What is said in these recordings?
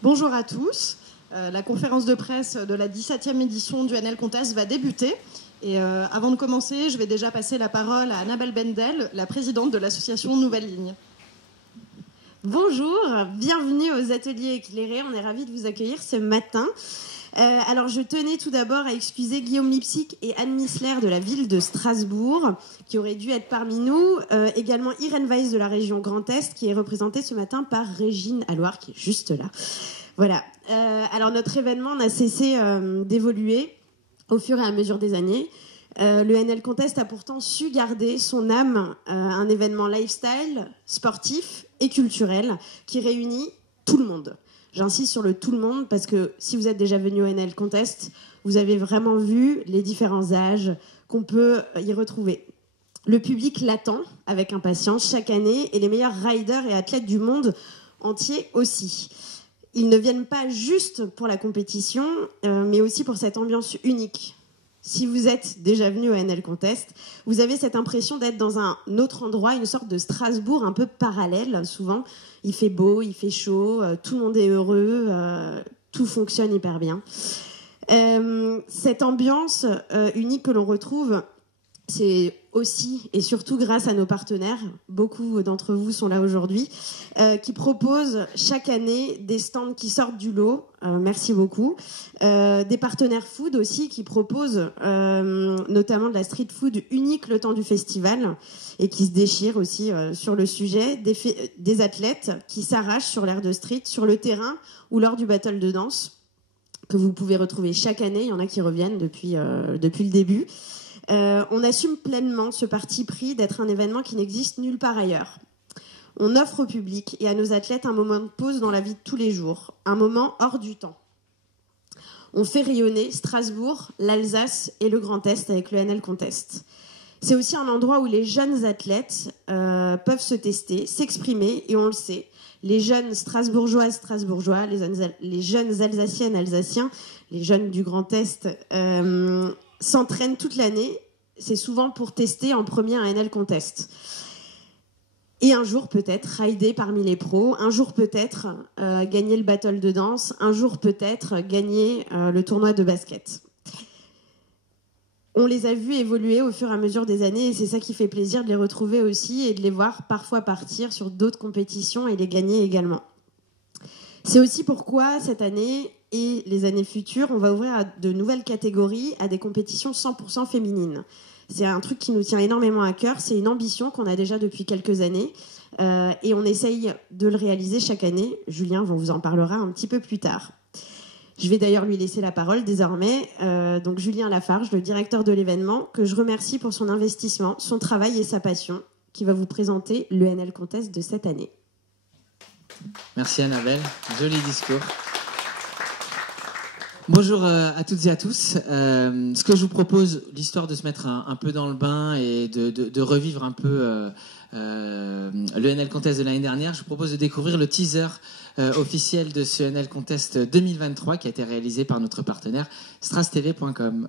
Bonjour à tous. La conférence de presse de la 17e édition du NL Contest va débuter. Et avant de commencer, je vais déjà passer la parole à Annabelle Bendel, la présidente de l'association Nouvelle Ligne. Bonjour, bienvenue aux ateliers éclairés. On est ravis de vous accueillir ce matin. Alors, je tenais tout d'abord à excuser Guillaume Lipsic et Anne Missler de la ville de Strasbourg, qui auraient dû être parmi nous. Également Irène Weiss de la région Grand Est, qui est représentée ce matin par Régine Alloire, qui est juste là. Voilà. Alors, notre événement n'a cessé d'évoluer au fur et à mesure des années. Le NL Contest a pourtant su garder son âme, un événement lifestyle, sportif et culturel qui réunit tout le monde. J'insiste sur le tout le monde parce que si vous êtes déjà venu au NL Contest, vous avez vraiment vu les différents âges qu'on peut y retrouver. Le public l'attend avec impatience chaque année et les meilleurs riders et athlètes du monde entier aussi. Ils ne viennent pas juste pour la compétition, mais aussi pour cette ambiance unique. Si vous êtes déjà venu au NL Contest, vous avez cette impression d'être dans un autre endroit, une sorte de Strasbourg un peu parallèle. Souvent, il fait beau, il fait chaud, tout le monde est heureux, tout fonctionne hyper bien. Cette ambiance unique que l'on retrouve, c'est aussi et surtout grâce à nos partenaires, beaucoup d'entre vous sont là aujourd'hui, qui proposent chaque année des stands qui sortent du lot, merci beaucoup, des partenaires food aussi qui proposent notamment de la street food unique le temps du festival et qui se déchirent aussi sur le sujet, des athlètes qui s'arrachent sur l'air de street, sur le terrain ou lors du battle de danse que vous pouvez retrouver chaque année, il y en a qui reviennent depuis le début. On assume pleinement ce parti pris d'être un événement qui n'existe nulle part ailleurs. On offre au public et à nos athlètes un moment de pause dans la vie de tous les jours, un moment hors du temps. On fait rayonner Strasbourg, l'Alsace et le Grand Est avec le NL Contest. C'est aussi un endroit où les jeunes athlètes peuvent se tester, s'exprimer, et on le sait. Les jeunes strasbourgeois, les jeunes alsaciennes, alsaciens, les jeunes du Grand Est s'entraînent toute l'année. C'est souvent pour tester en premier un NL Contest. Et un jour peut-être rider parmi les pros, un jour peut-être gagner le battle de danse, un jour peut-être gagner le tournoi de basket. On les a vus évoluer au fur et à mesure des années et c'est ça qui fait plaisir de les retrouver aussi et de les voir parfois partir sur d'autres compétitions et les gagner également. C'est aussi pourquoi cette année et les années futures, on va ouvrir à de nouvelles catégories, à des compétitions 100% féminines. C'est un truc qui nous tient énormément à cœur, c'est une ambition qu'on a déjà depuis quelques années et on essaye de le réaliser chaque année. Julien vous en parlera un petit peu plus tard. Je vais d'ailleurs lui laisser la parole désormais. Donc Julien Lafarge, le directeur de l'événement, que je remercie pour son investissement, son travail et sa passion, qui va vous présenter le NL Contest de cette année. Merci Annabelle, joli discours. Bonjour à toutes et à tous. Ce que je vous propose, l'histoire de se mettre un peu dans le bain et de revivre un peu le NL Contest de l'année dernière, je vous propose de découvrir le teaser officiel de ce NL Contest 2023 qui a été réalisé par notre partenaire strastv.com.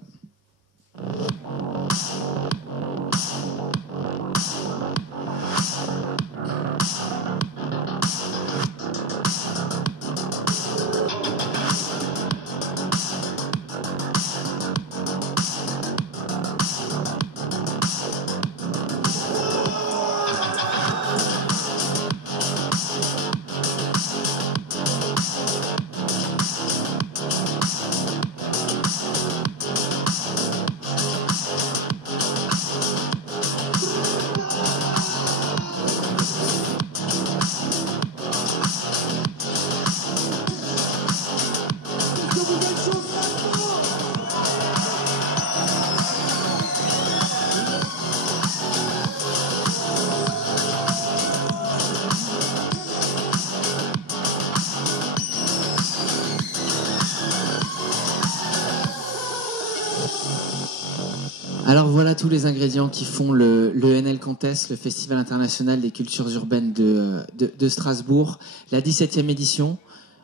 Alors voilà tous les ingrédients qui font le NL Contest, le Festival international des cultures urbaines de Strasbourg, la 17e édition.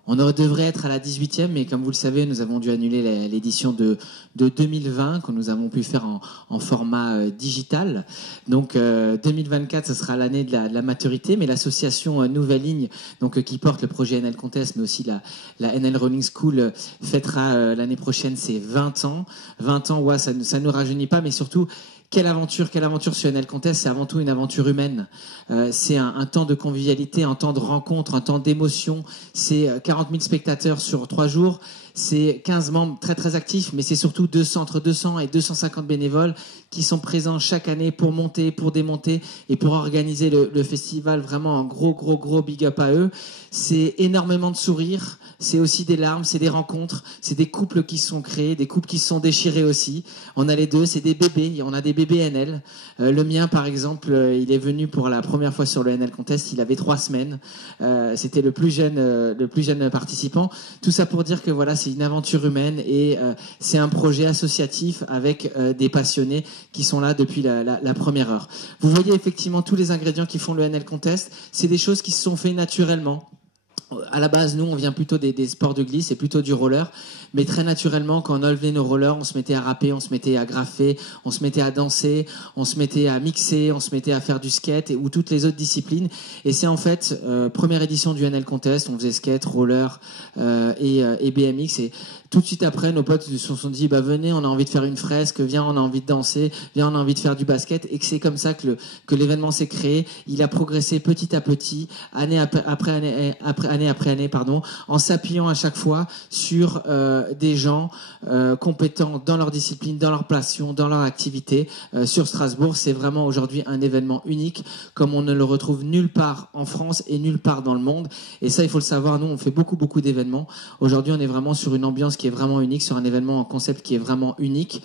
On devrait être à la 18e, mais comme vous le savez, nous avons dû annuler l'édition de 2020, que nous avons pu faire en format digital. Donc 2024, ce sera l'année de la maturité, mais l'association Nouvelle Ligne, donc qui porte le projet NL Contest, mais aussi la NL Running School, fêtera l'année prochaine ses 20 ans. 20 ans, ouais, ça ne nous rajeunit pas, mais surtout, quelle aventure sur NL Contest, c'est avant tout une aventure humaine. C'est un temps de convivialité, un temps de rencontre, un temps d'émotion. C'est 40 000 spectateurs sur 3 jours. C'est 15 membres très très actifs, mais c'est surtout entre 200 et 250 bénévoles qui sont présents chaque année pour monter, pour démonter et pour organiser le festival. Vraiment un gros big up à eux. C'est énormément de sourires, c'est aussi des larmes, c'est des rencontres, c'est des couples qui se sont créés, des couples qui se sont déchirés aussi. On a les deux, c'est des bébés, on a des bébés NL. Le mien par exemple, il est venu pour la première fois sur le NL Contest, il avait 3 semaines. C'était le plus jeune participant. Tout ça pour dire que voilà, c'est une aventure humaine et c'est un projet associatif avec des passionnés qui sont là depuis la première heure. Vous voyez effectivement tous les ingrédients qui font le NL Contest, c'est des choses qui se sont faites naturellement. À la base, nous, on vient plutôt des sports de glisse et plutôt du roller. Mais très naturellement, quand on enlevait nos rollers, on se mettait à rapper, on se mettait à graffer, on se mettait à danser, on se mettait à mixer, on se mettait à faire du skate ou toutes les autres disciplines. Et c'est en fait, première édition du NL Contest, on faisait skate, roller et BMX. Et tout de suite après, nos potes se sont dit, bah venez, on a envie de faire une fresque, viens, on a envie de danser, viens, on a envie de faire du basket. Et que c'est comme ça que l'événement s'est créé. Il a progressé petit à petit, année après année, en s'appuyant à chaque fois sur des gens compétents dans leur discipline, dans leur passion, dans leur activité. Sur Strasbourg, c'est vraiment aujourd'hui un événement unique, comme on ne le retrouve nulle part en France et nulle part dans le monde. Et ça, il faut le savoir, nous, on fait beaucoup d'événements. Aujourd'hui, on est vraiment sur une ambiance qui est vraiment unique, sur un événement, un concept qui est vraiment unique.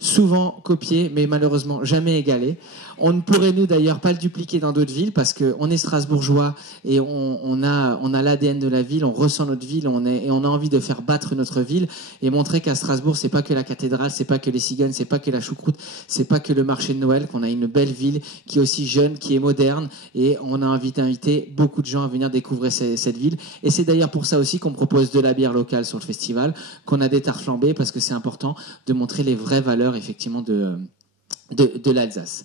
Souvent copié, mais malheureusement jamais égalé. On ne pourrait, nous, d'ailleurs, pas le dupliquer dans d'autres villes parce qu'on est strasbourgeois et on a l'ADN de la ville, on ressent notre ville, et on a envie de faire battre notre ville et montrer qu'à Strasbourg, c'est pas que la cathédrale, c'est pas que les cigognes, c'est pas que la choucroute, c'est pas que le marché de Noël, qu'on a une belle ville qui est aussi jeune, qui est moderne, et on a envie d'inviter beaucoup de gens à venir découvrir cette ville. Et c'est d'ailleurs pour ça aussi qu'on propose de la bière locale sur le festival, qu'on a des tartes flambées, parce que c'est important de montrer les vraies valeurs, effectivement, de l'Alsace.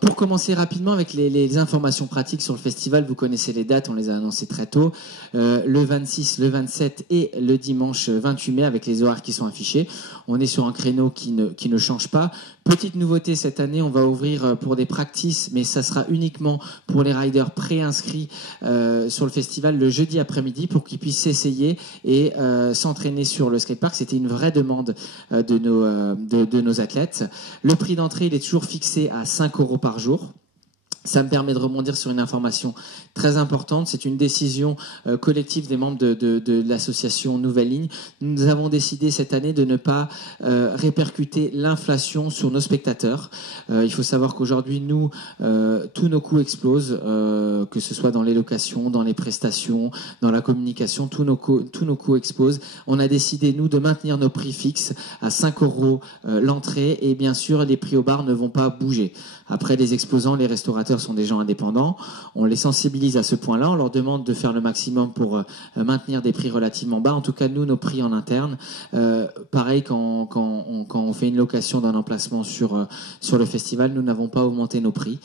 Pour commencer rapidement avec les informations pratiques sur le festival, vous connaissez les dates, on les a annoncées très tôt, le 26, le 27 et le dimanche 28 mai avec les horaires qui sont affichés. On est sur un créneau qui ne change pas. Petite nouveauté cette année, on va ouvrir pour des practices, mais ça sera uniquement pour les riders préinscrits sur le festival le jeudi après-midi pour qu'ils puissent s'essayer et s'entraîner sur le skatepark. C'était une vraie demande de nos athlètes. Le prix d'entrée, il est toujours fixé à 5 € par jour. Ça me permet de rebondir sur une information très importante. C'est une décision collective des membres de l'association Nouvelle Ligne. Nous avons décidé cette année de ne pas répercuter l'inflation sur nos spectateurs. Il faut savoir qu'aujourd'hui, nous, tous nos coûts explosent, que ce soit dans les locations, dans les prestations, dans la communication, tous nos coûts explosent. On a décidé, nous, de maintenir nos prix fixes à 5 € l'entrée, et bien sûr, les prix au bar ne vont pas bouger. Après, les exposants, les restaurateurs sont des gens indépendants. On les sensibilise à ce point-là. On leur demande de faire le maximum pour maintenir des prix relativement bas. En tout cas, nous, nos prix en interne, pareil, quand on fait une location d'un emplacement sur le festival, nous n'avons pas augmenté nos prix.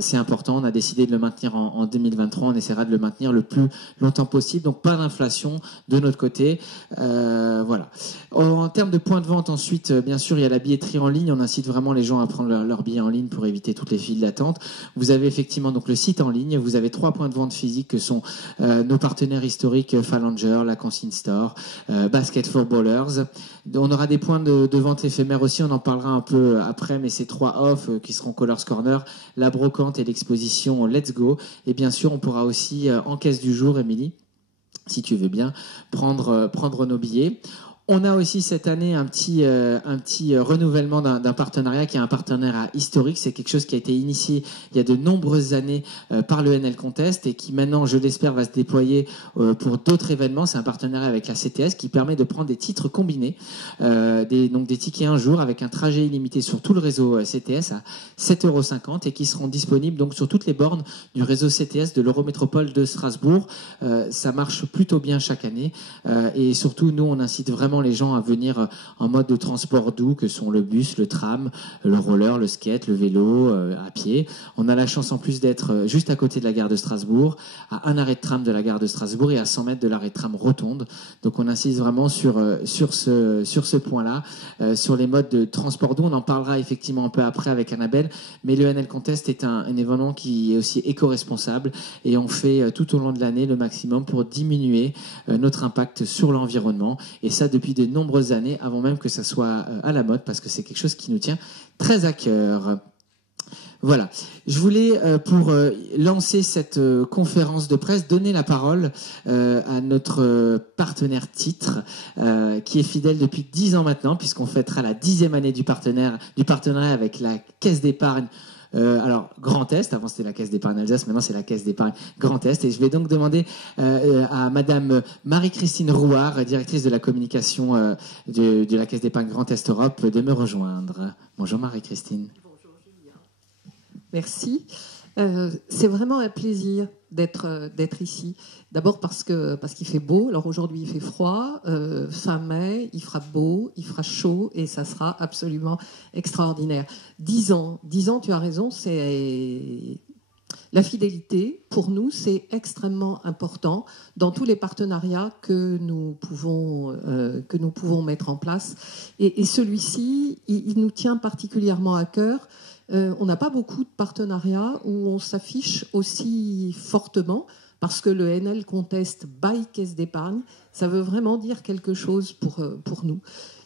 C'est important. On a décidé de le maintenir en 2023. On essaiera de le maintenir le plus longtemps possible. Donc, pas d'inflation de notre côté. Voilà. En termes de points de vente, ensuite, bien sûr, il y a la billetterie en ligne. On incite vraiment les gens à prendre leur billet en ligne pour éviter toutes les files d'attente. Vous avez effectivement donc le site en ligne. Vous avez 3 points de vente physiques que sont nos partenaires historiques Phalange, la Consigne Store, Basket for Ballers. On aura des points de vente éphémères aussi. On en parlera un peu après, mais c'est 3 off qui seront Colors Corner, la brocante et l'exposition Let's Go. Et bien sûr, on pourra aussi en caisse du jour, Émilie, si tu veux bien, prendre nos billets. On a aussi cette année un petit renouvellement d'un partenariat qui est un partenariat historique. C'est quelque chose qui a été initié il y a de nombreuses années par le NL Contest et qui maintenant, je l'espère, va se déployer pour d'autres événements. C'est un partenariat avec la CTS qui permet de prendre des titres combinés, donc des tickets un jour avec un trajet illimité sur tout le réseau CTS à 7,50 € et qui seront disponibles donc sur toutes les bornes du réseau CTS de l'Eurométropole de Strasbourg. Ça marche plutôt bien chaque année et surtout, nous, on incite vraiment les gens à venir en mode de transport doux que sont le bus, le tram, le roller, le skate, le vélo, à pied. On a la chance en plus d'être juste à côté de la gare de Strasbourg, à un arrêt de tram de la gare de Strasbourg et à 100 mètres de l'arrêt de tram Rotonde. Donc on insiste vraiment sur ce point-là, sur les modes de transport doux. On en parlera effectivement un peu après avec Annabelle, mais le NL Contest est un événement qui est aussi éco-responsable et on fait tout au long de l'année le maximum pour diminuer notre impact sur l'environnement, et ça depuis de nombreuses années, avant même que ça soit à la mode, parce que c'est quelque chose qui nous tient très à cœur. Voilà, je voulais, pour lancer cette conférence de presse, donner la parole à notre partenaire titre, qui est fidèle depuis 10 ans maintenant, puisqu'on fêtera la 10e année du partenariat avec la Caisse d'épargne. Alors, Grand Est, avant c'était la Caisse d'épargne Alsace, maintenant c'est la Caisse d'épargne Grand Est. Et je vais donc demander à Madame Marie-Christine Rouard, directrice de la communication de la Caisse d'épargne Grand Est Europe, de me rejoindre. Bonjour Marie-Christine. Bonjour Julien. Merci. C'est vraiment un plaisir d'être ici. D'abord parce qu'il fait beau. Alors aujourd'hui il fait froid, fin mai, il fera beau, il fera chaud et ça sera absolument extraordinaire. 10 ans, tu as raison, c'est la fidélité. Pour nous, c'est extrêmement important dans tous les partenariats que nous pouvons mettre en place. Et celui-ci, il nous tient particulièrement à cœur. On n'a pas beaucoup de partenariats où on s'affiche aussi fortement, parce que le NL Contest by Caisse d'épargne, ça veut vraiment dire quelque chose pour nous.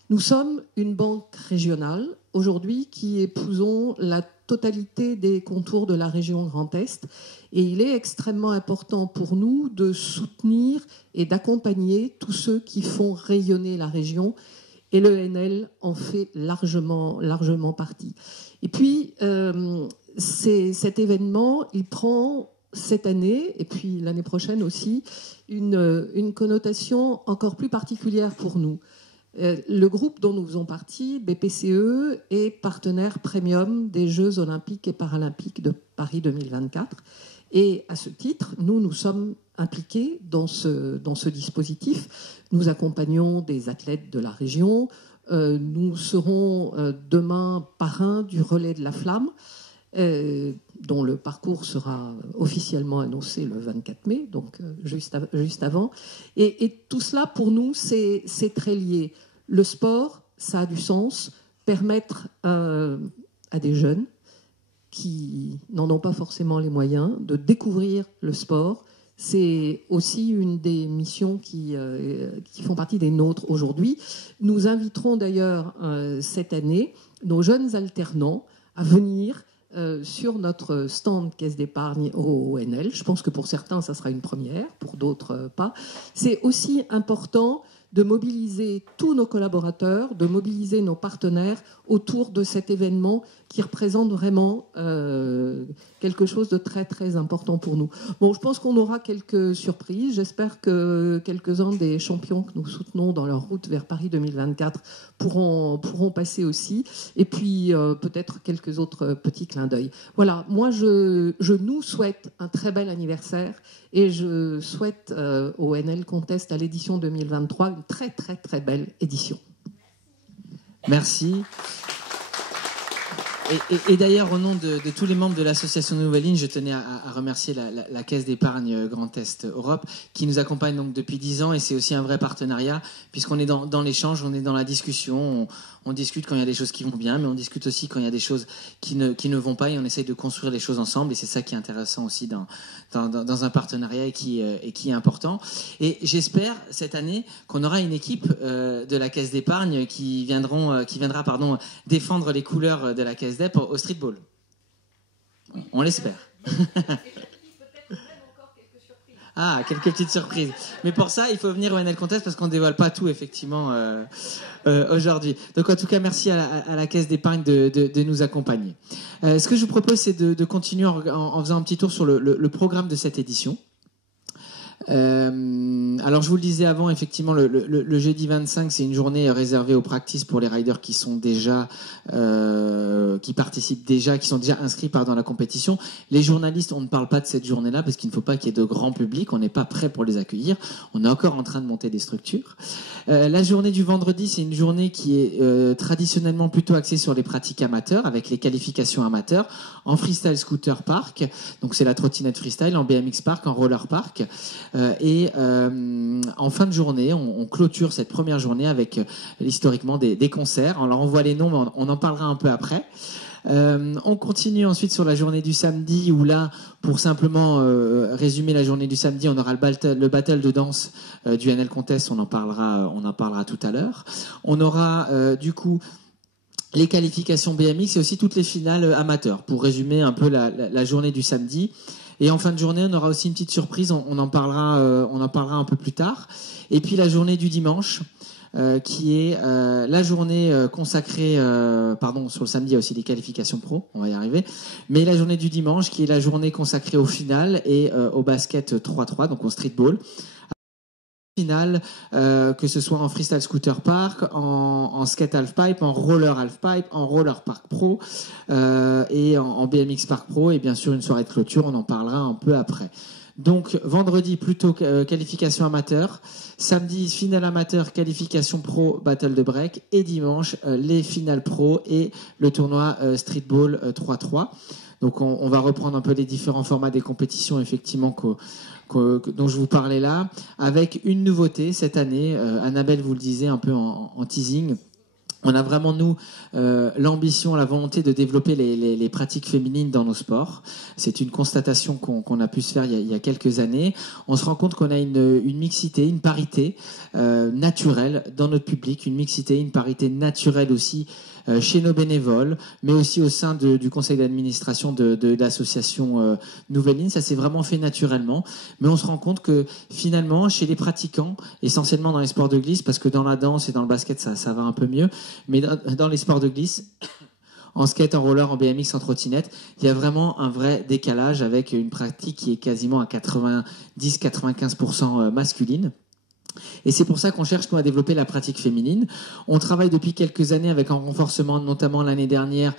Nous sommes une banque régionale, aujourd'hui, qui épousons la totalité des contours de la région Grand Est. Et il est extrêmement important pour nous de soutenir et d'accompagner tous ceux qui font rayonner la région. Et le NL en fait largement partie. Et puis, cet événement, il prend cette année, et puis l'année prochaine aussi, une connotation encore plus particulière pour nous. Le groupe dont nous faisons partie, BPCE, est partenaire premium des Jeux olympiques et paralympiques de Paris 2024. Et à ce titre, nous sommes impliqués dans ce dispositif. Nous accompagnons des athlètes de la région. Nous serons demain parrains du relais de la flamme, dont le parcours sera officiellement annoncé le 24 mai, donc juste avant. Et tout cela, pour nous, c'est très lié. Le sport, ça a du sens. Permettre à des jeunes qui n'en ont pas forcément les moyens de découvrir le sport, c'est aussi une des missions qui font partie des nôtres aujourd'hui. Nous inviterons d'ailleurs cette année nos jeunes alternants à venir sur notre stand Caisse d'épargne au ONL. Je pense que pour certains, ça sera une première, pour d'autres pas. C'est aussi important de mobiliser tous nos collaborateurs, de mobiliser nos partenaires autour de cet événement qui représente vraiment quelque chose de très très important pour nous. Bon, je pense qu'on aura quelques surprises. J'espère que quelques-uns des champions que nous soutenons dans leur route vers Paris 2024 pourront passer aussi. Et puis peut-être quelques autres petits clins d'œil. Voilà, moi je nous souhaite un très bel anniversaire et je souhaite au NL Contest à l'édition 2023 une très très très belle édition. Merci. Et d'ailleurs, au nom de tous les membres de l'association Nouvelle Ligne, je tenais à remercier la Caisse d'épargne Grand Est Europe qui nous accompagne donc depuis 10 ans, et c'est aussi un vrai partenariat puisqu'on est dans l'échange, on est dans la discussion, on discute quand il y a des choses qui vont bien, mais on discute aussi quand il y a des choses qui ne vont pas, et on essaye de construire les choses ensemble, et c'est ça qui est intéressant aussi dans un partenariat et qui est important. Et j'espère cette année qu'on aura une équipe de la Caisse d'épargne qui viendra défendre les couleurs de la Caisse d'Ep au streetball. On l'espère. Ah, quelques petites surprises. Mais pour ça, il faut venir au NL Contest parce qu'on ne dévoile pas tout, effectivement, aujourd'hui. Donc, en tout cas, merci à la Caisse d'épargne de nous accompagner. Ce que je vous propose, c'est de continuer en faisant un petit tour sur le programme de cette édition. Alors, je vous le disais avant, effectivement, le jeudi 25, c'est une journée réservée aux practice pour les riders qui sont déjà, qui participent déjà, qui sont déjà inscrits dans la compétition. Les journalistes, on ne parle pas de cette journée-là parce qu'il ne faut pas qu'il y ait de grand public. On n'est pas prêt pour les accueillir. On est encore en train de monter des structures. La journée du vendredi, c'est une journée qui est traditionnellement plutôt axée sur les pratiques amateurs, avec les qualifications amateurs en freestyle scooter park. Donc, c'est la trottinette freestyle, en BMX park, en roller park. En fin de journée, on clôture cette première journée avec historiquement des concerts. Alors on voit les noms, mais on en parlera un peu après. On continue ensuite sur la journée du samedi où là, pour simplement résumer la journée du samedi, on aura le battle de danse du NL Contest. On en parlera tout à l'heure. On aura du coup les qualifications BMX et aussi toutes les finales amateurs pour résumer un peu la journée du samedi. Et en fin de journée, on aura aussi une petite surprise. On en parlera un peu plus tard. Et puis la journée du dimanche, qui est la journée consacrée. Sur le samedi, il y a aussi les qualifications pro. On va y arriver. Mais la journée du dimanche, qui est la journée consacrée au final et au basket 3-3, donc au streetball. Finale, que ce soit en freestyle scooter park, en skate halfpipe, en roller halfpipe, en roller park pro et en BMX park pro, et bien sûr une soirée de clôture, on en parlera un peu après. Donc vendredi plutôt qualification amateur, samedi finale amateur, qualification pro, battle de break, et dimanche les finales pro et le tournoi streetball 3-3. Donc on va reprendre un peu les différents formats des compétitions effectivement dont je vous parlais là, avec une nouveauté cette année. Annabelle vous le disait un peu en teasing. On a vraiment, nous, l'ambition, la volonté de développer les pratiques féminines dans nos sports. C'est une constatation qu'on a pu se faire il y a quelques années. On se rend compte qu'on a une mixité, une parité naturelle dans notre public, une mixité, une parité naturelle aussi chez nos bénévoles, mais aussi au sein du conseil d'administration de l'association Nouvelle Ligne. Ça s'est vraiment fait naturellement, mais on se rend compte que finalement, chez les pratiquants, essentiellement dans les sports de glisse, parce que dans la danse et dans le basket, ça va un peu mieux, mais dans les sports de glisse, en skate, en roller, en BMX, en trottinette, il y a vraiment un vrai décalage avec une pratique qui est quasiment à 90-95% masculine. Et c'est pour ça qu'on cherche, nous, à développer la pratique féminine. On travaille depuis quelques années avec un renforcement, notamment l'année dernière,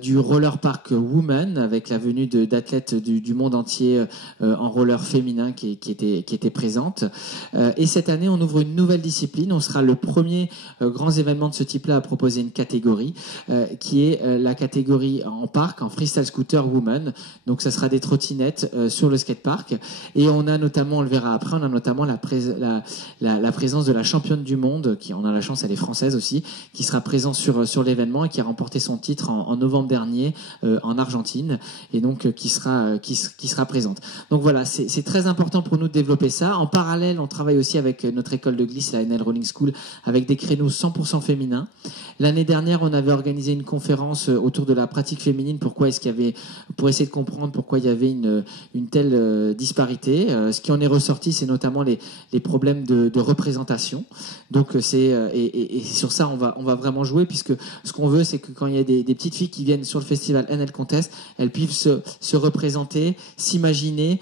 du roller park woman, avec la venue d'athlètes du monde entier en roller féminin qui était présente. Et cette année, on ouvre une nouvelle discipline. On sera le premier grand événement de ce type-là à proposer une catégorie, qui est la catégorie en parc, en freestyle scooter woman. Donc, ça sera des trottinettes sur le skatepark. Et on a notamment, on le verra après, on a notamment la présence de la championne du monde, qui on a la chance, elle est française aussi, qui sera présente sur l'événement et qui a remporté son titre en novembre dernier en Argentine, et donc qui sera présente. Donc voilà, c'est très important pour nous de développer ça. En parallèle, on travaille aussi avec notre école de glisse, la NL Rolling School, avec des créneaux 100% féminins. L'année dernière, on avait organisé une conférence autour de la pratique féminine. Pour essayer de comprendre pourquoi il y avait une telle disparité. Ce qui en est ressorti, c'est notamment les problèmes de représentation. Donc et sur ça on va vraiment jouer, puisque ce qu'on veut, c'est que quand il y a des petites filles qui viennent sur le festival NL Contest, elles puissent se représenter, s'imaginer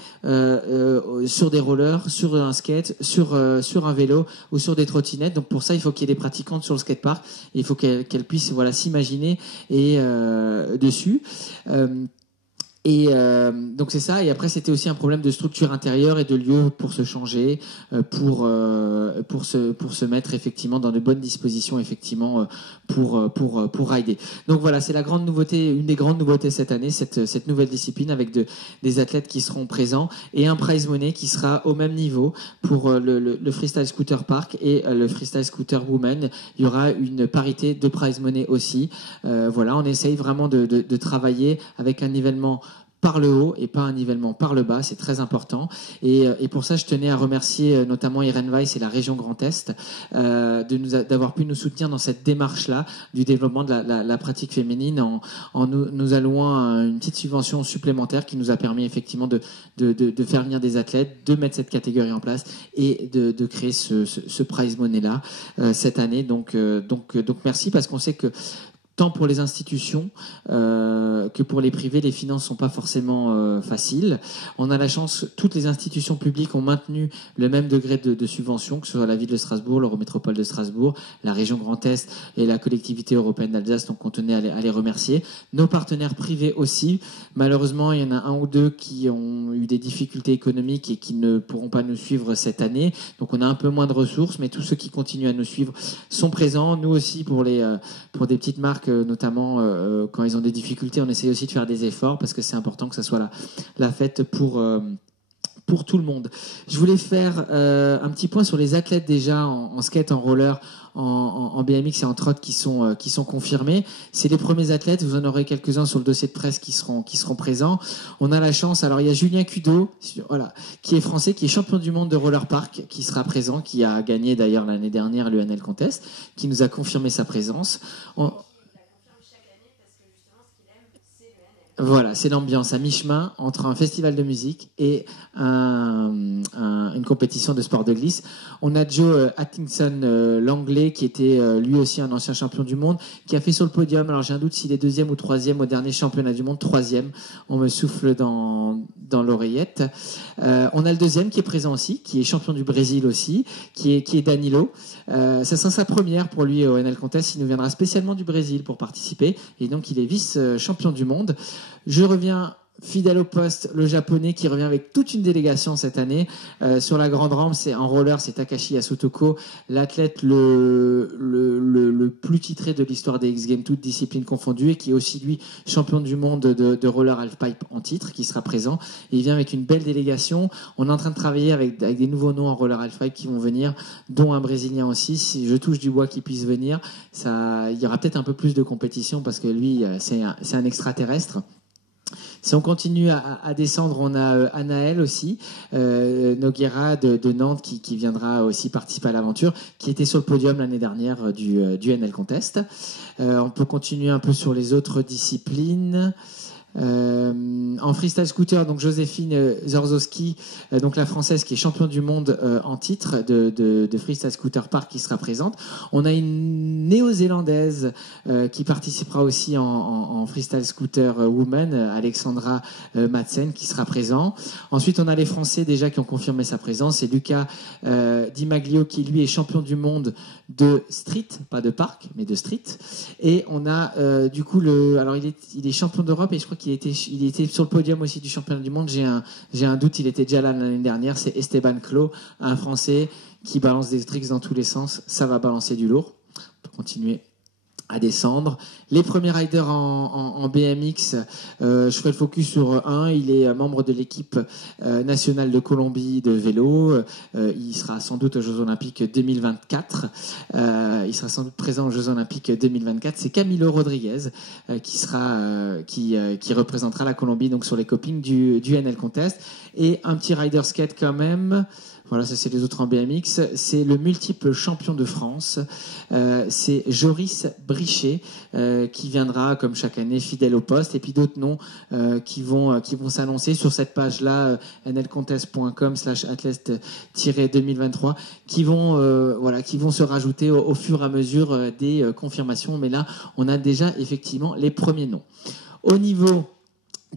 sur des rollers, sur un skate, sur un vélo ou sur des trottinettes. Donc pour ça, il faut qu'il y ait des pratiquantes sur le skatepark, et il faut qu'elles puissent s'imaginer dessus. Donc c'est ça. Et après, c'était aussi un problème de structure intérieure et de lieu pour se changer, pour se mettre effectivement dans de bonnes dispositions, effectivement, pour rider. Donc voilà, c'est la grande nouveauté, une des grandes nouveautés cette année, cette nouvelle discipline, avec des athlètes qui seront présents et un prize money qui sera au même niveau pour le freestyle scooter park et le freestyle scooter woman. Il y aura une parité de prize money aussi. Voilà, on essaye vraiment de travailler avec un nivellement par le haut et pas un nivellement par le bas, c'est très important. Et pour ça, je tenais à remercier notamment Irène Weiss et la région Grand Est d'avoir pu nous soutenir dans cette démarche-là du développement de la pratique féminine en nous allouant une petite subvention supplémentaire qui nous a permis effectivement de faire venir des athlètes, de mettre cette catégorie en place et de créer ce prize money-là cette année. Donc merci, parce qu'on sait que tant pour les institutions que pour les privés, les finances sont pas forcément faciles. On a la chance, toutes les institutions publiques ont maintenu le même degré de subvention, que ce soit la ville de Strasbourg, l'Eurométropole de Strasbourg, la région Grand Est et la collectivité européenne d'Alsace, donc on tenait à les remercier. Nos partenaires privés aussi. Malheureusement, il y en a un ou deux qui ont eu des difficultés économiques et qui ne pourront pas nous suivre cette année. Donc on a un peu moins de ressources, mais tous ceux qui continuent à nous suivre sont présents. Nous aussi, pour des petites marques, notamment quand ils ont des difficultés, on essaie aussi de faire des efforts parce que c'est important que ça soit la fête pour tout le monde. Je voulais faire un petit point sur les athlètes déjà en skate, en roller, en BMX et en trot qui sont confirmés. C'est les premiers athlètes, vous en aurez quelques-uns sur le dossier de presse qui seront présents. On a la chance, alors il y a Julien Cudot, voilà, qui est français, qui est champion du monde de roller park, qui sera présent, qui a gagné d'ailleurs l'année dernière l'UNL Contest, qui nous a confirmé sa présence. Voilà, c'est l'ambiance à mi-chemin entre un festival de musique et une compétition de sport de glisse. On a Joe Atkinson, l'anglais, qui était lui aussi un ancien champion du monde, qui a fait sur le podium. Alors j'ai un doute s'il est deuxième ou troisième au dernier championnat du monde. Troisième, on me souffle dans l'oreillette. On a le deuxième qui est présent aussi, qui est champion du Brésil aussi, qui est Danilo. Ça sera sa première pour lui au NL Contest. Il nous viendra spécialement du Brésil pour participer, et donc il est vice-champion du monde. Je reviens fidèle au poste, le japonais qui revient avec toute une délégation cette année. Sur la grande rampe, en roller, c'est Takashi Yasutoko, l'athlète le plus titré de l'histoire des X Games, toutes disciplines confondues, et qui est aussi lui champion du monde de roller halfpipe en titre, qui sera présent. Et il vient avec une belle délégation. On est en train de travailler avec des nouveaux noms en roller halfpipe qui vont venir, dont un Brésilien aussi. Si je touche du bois qu'il puisse venir, il y aura peut-être un peu plus de compétition parce que lui, c'est un extraterrestre. Si on continue à descendre, on a Anaël aussi, Noguera de Nantes qui viendra aussi participer à l'aventure, qui était sur le podium l'année dernière du NL Contest. On peut continuer un peu sur les autres disciplines. En freestyle scooter, donc Joséphine Zorzowski, donc la française qui est championne du monde en titre de freestyle scooter park, qui sera présente. On a une néo-zélandaise qui participera aussi en freestyle scooter woman, Alexandra Madsen, qui sera présent. Ensuite, on a les Français déjà qui ont confirmé sa présence. C'est Lucas Di Maglio qui lui est champion du monde de street, pas de parc, mais de street. Et on a du coup alors il est champion d'Europe, et je crois qu'il était sur le podium aussi du championnat du monde. J'ai un doute, il était déjà là l'année dernière. C'est Esteban Clos, un Français qui balance des tricks dans tous les sens. Ça va balancer du lourd. On peut continuer à descendre. Les premiers riders en BMX, je ferai le focus sur un. Il est membre de l'équipe nationale de Colombie de vélo. Il sera sans doute aux Jeux Olympiques 2024. Il sera sans doute présent aux Jeux Olympiques 2024. C'est Camilo Rodriguez qui représentera la Colombie donc sur les copings du NL Contest. Et un petit rider skate quand même. Voilà, ça c'est les autres en BMX. C'est le multiple champion de France. C'est Joris Brichet qui viendra comme chaque année fidèle au poste. Et puis d'autres noms qui vont s'annoncer sur cette page-là, nlcontest.com/athlète-2023, qui vont se rajouter au fur et à mesure des confirmations. Mais là, on a déjà effectivement les premiers noms. Au niveau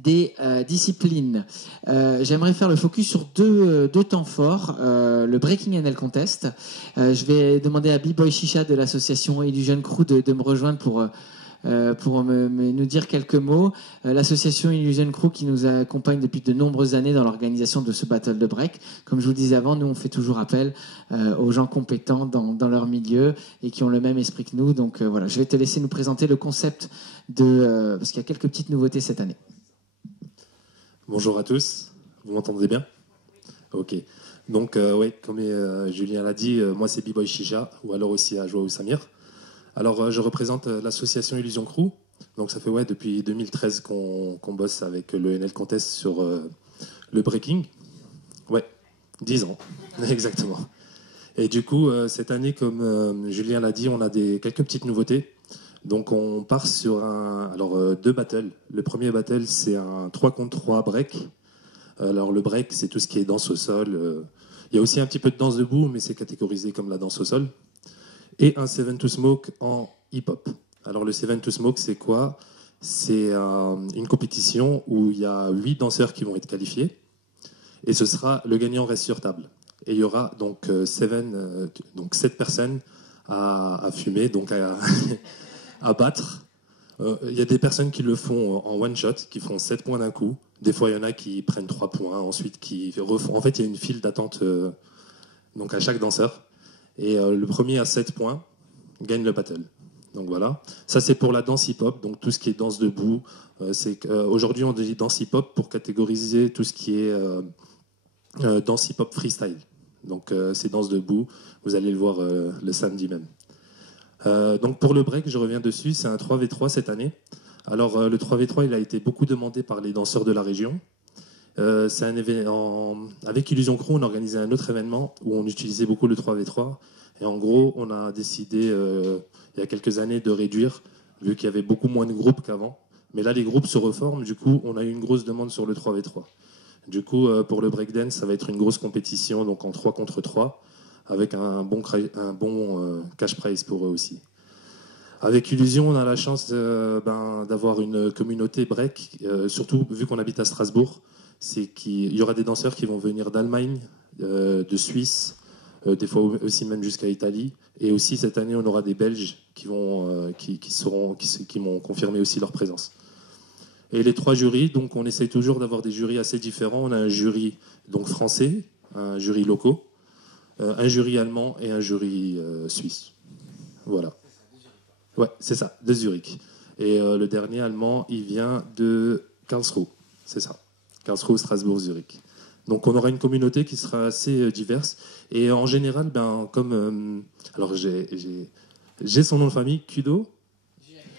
des disciplines, j'aimerais faire le focus sur deux temps forts, le Breaking NL Contest. Je vais demander à B-Boy Chicha de l'association Illusion Crew de me rejoindre pour nous dire quelques mots. L'association Illusion Crew qui nous accompagne depuis de nombreuses années dans l'organisation de ce battle de break. Comme je vous le disais avant, nous on fait toujours appel aux gens compétents dans leur milieu et qui ont le même esprit que nous. Donc voilà, je vais te laisser nous présenter le concept parce qu'il y a quelques petites nouveautés cette année. Bonjour à tous, vous m'entendez bien? Ok. Donc, oui, comme Julien l'a dit, moi c'est B-Boy Chicha, ou alors aussi à Joao Samir. Alors, je représente l'association Illusion Crew. Donc ça fait depuis 2013 qu'on bosse avec le NL Contest sur le breaking. Ouais, 10 ans, exactement. Et du coup, cette année, comme Julien l'a dit, on a quelques petites nouveautés. Donc on part sur deux battles. Le premier battle, c'est un 3 contre 3 break. Alors le break, c'est tout ce qui est danse au sol. Il y a aussi un petit peu de danse debout, mais c'est catégorisé comme la danse au sol. Et un Seven to Smoke en hip-hop. Alors le Seven to Smoke, c'est quoi? C'est une compétition où il y a 8 danseurs qui vont être qualifiés. Et le gagnant reste sur table. Et il y aura donc 7 personnes à fumer, donc à battre. Il y a des personnes qui le font en one shot, qui font 7 points d'un coup. Des fois, il y en a qui prennent 3 points, ensuite qui refont. En fait, il y a une file d'attente donc à chaque danseur. Et le premier à 7 points gagne le battle. Donc voilà. Ça, c'est pour la danse hip-hop, donc tout ce qui est danse debout. Aujourd'hui, on dit danse hip-hop pour catégoriser tout ce qui est danse hip-hop freestyle. Donc c'est danse debout. Vous allez le voir le samedi même. Donc pour le break, je reviens dessus, c'est un 3v3 cette année. Alors le 3v3, il a été beaucoup demandé par les danseurs de la région. C'est un événement avec Illusion Crew, on organisait un autre événement où on utilisait beaucoup le 3v3. Et en gros, on a décidé il y a quelques années de réduire, vu qu'il y avait beaucoup moins de groupes qu'avant. Mais là, les groupes se reforment, du coup, on a eu une grosse demande sur le 3v3. Du coup, pour le breakdance, ça va être une grosse compétition, donc en 3 contre 3. Avec un bon cash prize pour eux aussi. Avec Illusion, on a la chance d'avoir une communauté break, surtout vu qu'on habite à Strasbourg. C'est qu'il y aura des danseurs qui vont venir d'Allemagne, de Suisse, des fois aussi même jusqu'à Italie. Et aussi cette année, on aura des Belges qui m'ont confirmé aussi leur présence. Et les 3 jurys, donc on essaye toujours d'avoir des jurys assez différents. On a un jury donc français, un jury local. Un jury allemand et un jury suisse. Voilà. Ouais, c'est ça, de Zurich. Et le dernier allemand, il vient de Karlsruhe. C'est ça. Karlsruhe, Strasbourg, Zurich. Donc on aura une communauté qui sera assez diverse. Et en général, comme... alors j'ai son nom de famille, Kudo.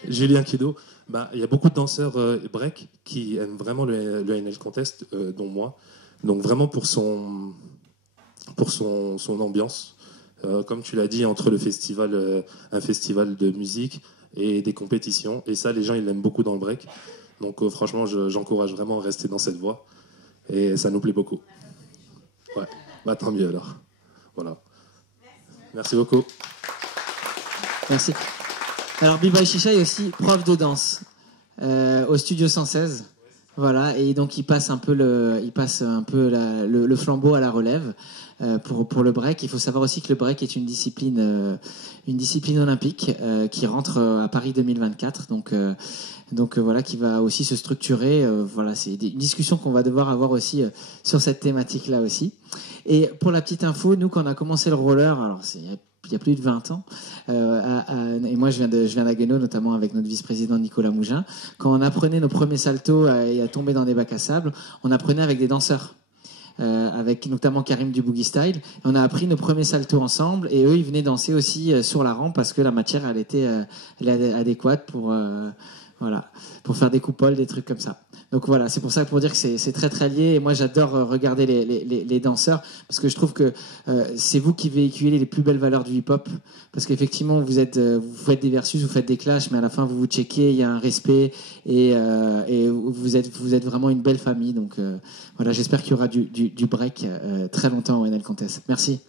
Julien Kudo. Il y a beaucoup de danseurs break qui aiment vraiment le NL Contest, dont moi. Donc vraiment pour son ambiance. Comme tu l'as dit, entre le festival, un festival de musique et des compétitions. Et ça, les gens, ils l'aiment beaucoup dans le break. Donc franchement, j'encourage vraiment à rester dans cette voie. Et ça nous plaît beaucoup. Ouais, tant mieux alors. Voilà. Merci beaucoup. Merci. Alors, B-Boy Shisha est aussi prof de danse au Studio 116. Voilà, et donc il passe un peu le flambeau à la relève pour le break. Il faut savoir aussi que le break est une discipline olympique qui rentre à Paris 2024. Donc voilà, qui va aussi se structurer. Voilà, c'est une discussion qu'on va devoir avoir aussi sur cette thématique-là aussi. Et pour la petite info, nous, quand on a commencé le roller, alors il y a plus de 20 ans, et moi je viens d'Agueno, notamment avec notre vice-président Nicolas Mougin. Quand on apprenait nos premiers saltos et à tomber dans des bacs à sable, on apprenait avec des danseurs. Avec notamment Karim du Boogie Style. On a appris nos premiers saltos ensemble et eux, ils venaient danser aussi sur la rampe parce que la matière, elle était adéquate pour faire des coupoles, des trucs comme ça. Donc voilà, c'est pour ça, pour dire que c'est très très lié. Et moi, j'adore regarder les danseurs parce que je trouve que c'est vous qui véhiculez les plus belles valeurs du hip-hop. Parce qu'effectivement, vous faites des versus, vous faites des clashs, mais à la fin, vous vous checkez, il y a un respect et vous êtes vraiment une belle famille. Donc voilà, j'espère qu'il y aura du break très longtemps au NL Contest. Merci.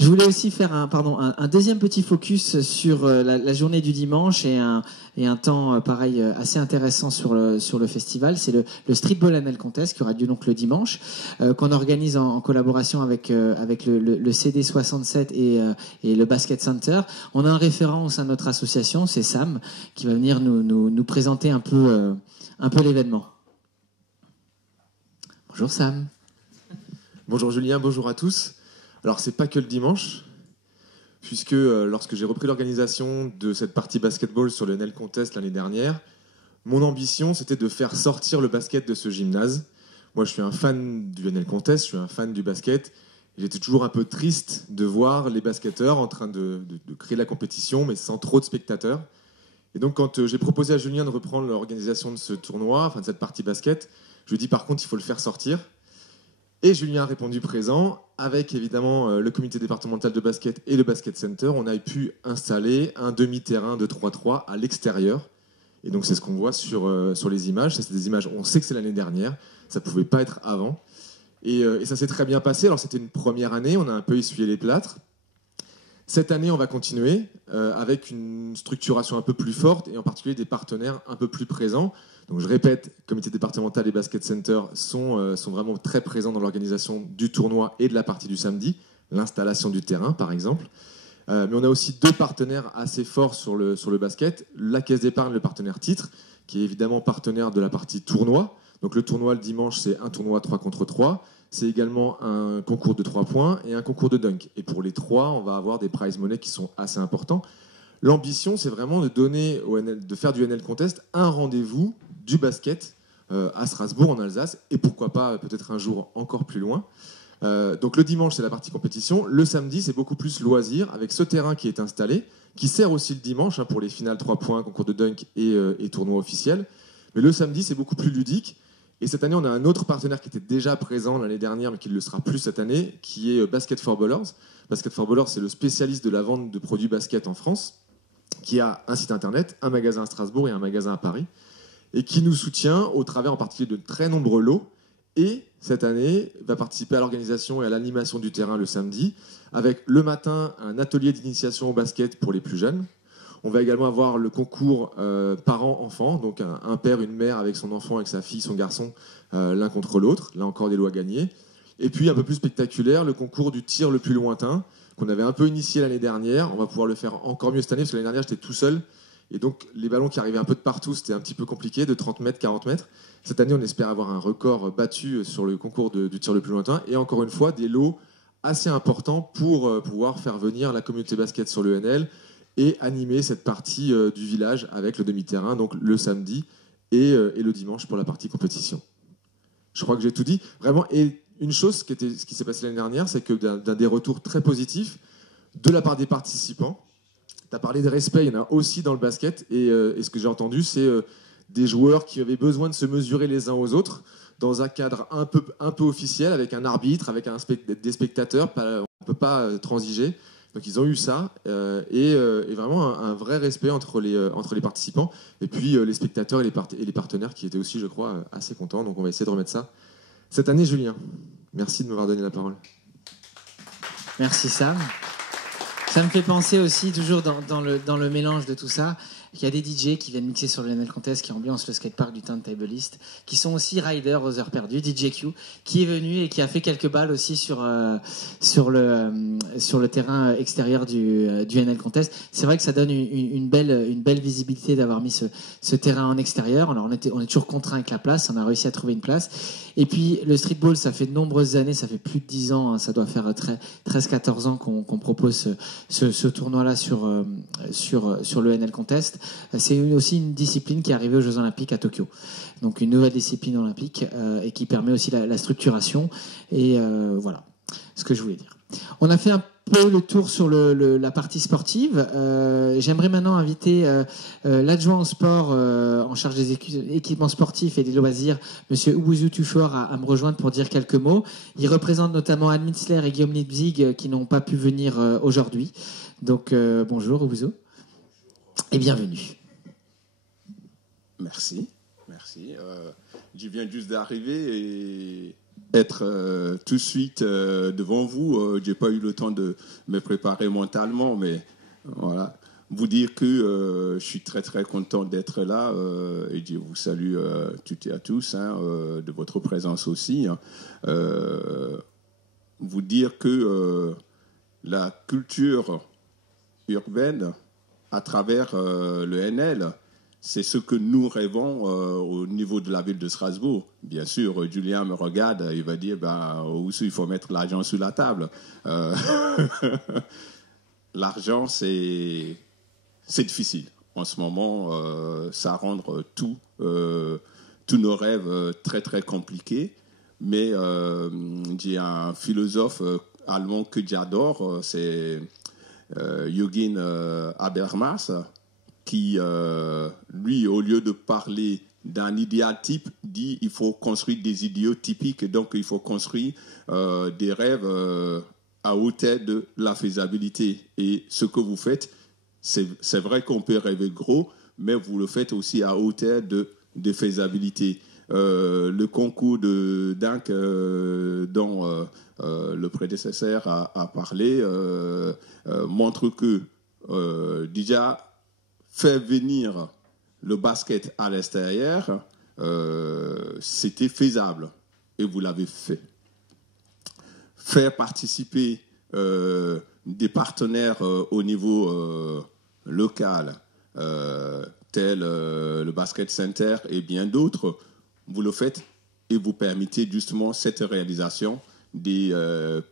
Je voulais aussi faire un deuxième petit focus sur la journée du dimanche et un temps pareil assez intéressant sur le festival. C'est le Streetball NL Contest qui aura lieu donc le dimanche, qu'on organise en collaboration avec le CD67 et le Basket Center. On a un référent au sein de notre association, c'est Sam, qui va venir nous présenter un peu l'événement. Bonjour Sam. Bonjour Julien, bonjour à tous. Alors, c'est pas que le dimanche, puisque lorsque j'ai repris l'organisation de cette partie basketball sur le NL Contest l'année dernière, mon ambition, c'était de faire sortir le basket de ce gymnase. Moi, je suis un fan du NL Contest, je suis un fan du basket. J'étais toujours un peu triste de voir les basketteurs en train de créer la compétition, mais sans trop de spectateurs. Et donc, quand j'ai proposé à Julien de reprendre l'organisation de ce tournoi, enfin de cette partie basket, je lui ai dit par contre, il faut le faire sortir. Et Julien a répondu présent, avec évidemment le comité départemental de basket et le basket center. On a pu installer un demi-terrain de 3-3 à l'extérieur. Et donc, c'est ce qu'on voit sur les images. Ça, c'est des images, on sait que c'est l'année dernière, ça ne pouvait pas être avant. Et ça s'est très bien passé. Alors, c'était une première année, on a un peu essuyé les plâtres. Cette année, on va continuer avec une structuration un peu plus forte et en particulier des partenaires un peu plus présents. Donc, je répète, comité départemental et basket center sont vraiment très présents dans l'organisation du tournoi et de la partie du samedi, l'installation du terrain par exemple. Mais on a aussi 2 partenaires assez forts sur le basket. La Caisse d'épargne, le partenaire titre, qui est évidemment partenaire de la partie tournoi. Donc le tournoi le dimanche, c'est un tournoi 3 contre 3. C'est également un concours de 3 points et un concours de dunk. Et pour les 3, on va avoir des prize money qui sont assez importants. L'ambition, c'est vraiment de faire du NL Contest un rendez-vous du basket à Strasbourg, en Alsace, et pourquoi pas peut-être un jour encore plus loin. Donc le dimanche, c'est la partie compétition. Le samedi, c'est beaucoup plus loisir, avec ce terrain qui est installé, qui sert aussi le dimanche pour les finales 3 points, concours de dunk et tournoi officiel. Mais le samedi, c'est beaucoup plus ludique. Et cette année, on a un autre partenaire qui était déjà présent l'année dernière, mais qui ne le sera plus cette année, qui est Basket for Ballers. Basket for Ballers, c'est le spécialiste de la vente de produits basket en France, qui a un site internet, un magasin à Strasbourg et un magasin à Paris, et qui nous soutient au travers en particulier de très nombreux lots. Et cette année, va participer à l'organisation et à l'animation du terrain le samedi, avec le matin un atelier d'initiation au basket pour les plus jeunes. On va également avoir le concours parents-enfants, donc un père, une mère avec son enfant, avec sa fille, son garçon, l'un contre l'autre. Là encore, des lots à gagner. Et puis, un peu plus spectaculaire, le concours du tir le plus lointain, qu'on avait un peu initié l'année dernière. On va pouvoir le faire encore mieux cette année, parce que l'année dernière, j'étais tout seul. Et donc, les ballons qui arrivaient un peu de partout, c'était un petit peu compliqué, de 30 mètres, 40 mètres. Cette année, on espère avoir un record battu sur le concours du tir le plus lointain. Et encore une fois, des lots assez importants pour pouvoir faire venir la communauté basket sur le NL et animer cette partie du village avec le demi-terrain, donc le samedi et le dimanche pour la partie compétition. Je crois que j'ai tout dit. Vraiment, et une chose ce qui s'est passé l'année dernière, c'est que d'un des retours très positifs de la part des participants, tu as parlé de respect, il y en a aussi dans le basket, et ce que j'ai entendu, c'est des joueurs qui avaient besoin de se mesurer les uns aux autres dans un cadre un peu officiel, avec un arbitre, avec des spectateurs, on ne peut pas transiger. Donc ils ont eu ça, et vraiment un vrai respect entre les participants, et puis les spectateurs et les partenaires qui étaient aussi, je crois, assez contents. Donc on va essayer de remettre ça cette année. Julien, merci de m'avoir donné la parole. Merci Sam. Ça me fait penser aussi, toujours dans le mélange de tout ça, qu'il y a des DJ qui viennent mixer sur le NL Contest, qui ambiancent le skatepark du Turntableist, qui sont aussi riders aux heures perdues. DJ Q, qui est venu et qui a fait quelques balles aussi sur le terrain extérieur du NL Contest. C'est vrai que ça donne une belle visibilité d'avoir mis ce terrain en extérieur. Alors on est toujours contraint avec la place, on a réussi à trouver une place. Et puis le streetball, ça fait de nombreuses années, ça fait plus de 10 ans, hein, ça doit faire 13-14 ans qu'on propose ce tournoi-là sur le NL Contest. C'est aussi une discipline qui est arrivée aux Jeux Olympiques à Tokyo. Donc une nouvelle discipline olympique et qui permet aussi la structuration. Et voilà ce que je voulais dire. On a fait un peu le tour sur la partie sportive. J'aimerais maintenant inviter l'adjoint au sport en charge des équipements sportifs et des loisirs, Monsieur Ubuzu Tuchor, à me rejoindre pour dire quelques mots. Il représente notamment Anne Mitzler et Guillaume Liebzig qui n'ont pas pu venir aujourd'hui. Donc bonjour Ubuzu et bienvenue. Merci. Je viens juste d'arriver et être tout de suite devant vous. J'ai pas eu le temps de me préparer mentalement, mais voilà. Vous dire que je suis très très content d'être là et je vous salue toutes et à tous de votre présence aussi. Vous dire que la culture urbaine à travers le NL, c'est ce que nous rêvons au niveau de la ville de Strasbourg. Bien sûr, Julien me regarde, il va dire où il faut mettre l'argent sous la table. L'argent, c'est difficile. En ce moment, ça rend tous nos rêves très très compliqués. Mais j'ai un philosophe allemand que j'adore, c'est Jürgen Habermas, qui, lui, au lieu de parler d'un idéal type, dit il faut construire des idéaux typiques, donc il faut construire des rêves à hauteur de la faisabilité. Et ce que vous faites, c'est vrai qu'on peut rêver gros, mais vous le faites aussi à hauteur de faisabilité. Le concours de DINC dont le prédécesseur a parlé montre que déjà faire venir le basket à l'extérieur, c'était faisable et vous l'avez fait. Faire participer des partenaires au niveau local, tel le Basket Center et bien d'autres, vous le faites et vous permettez justement cette réalisation des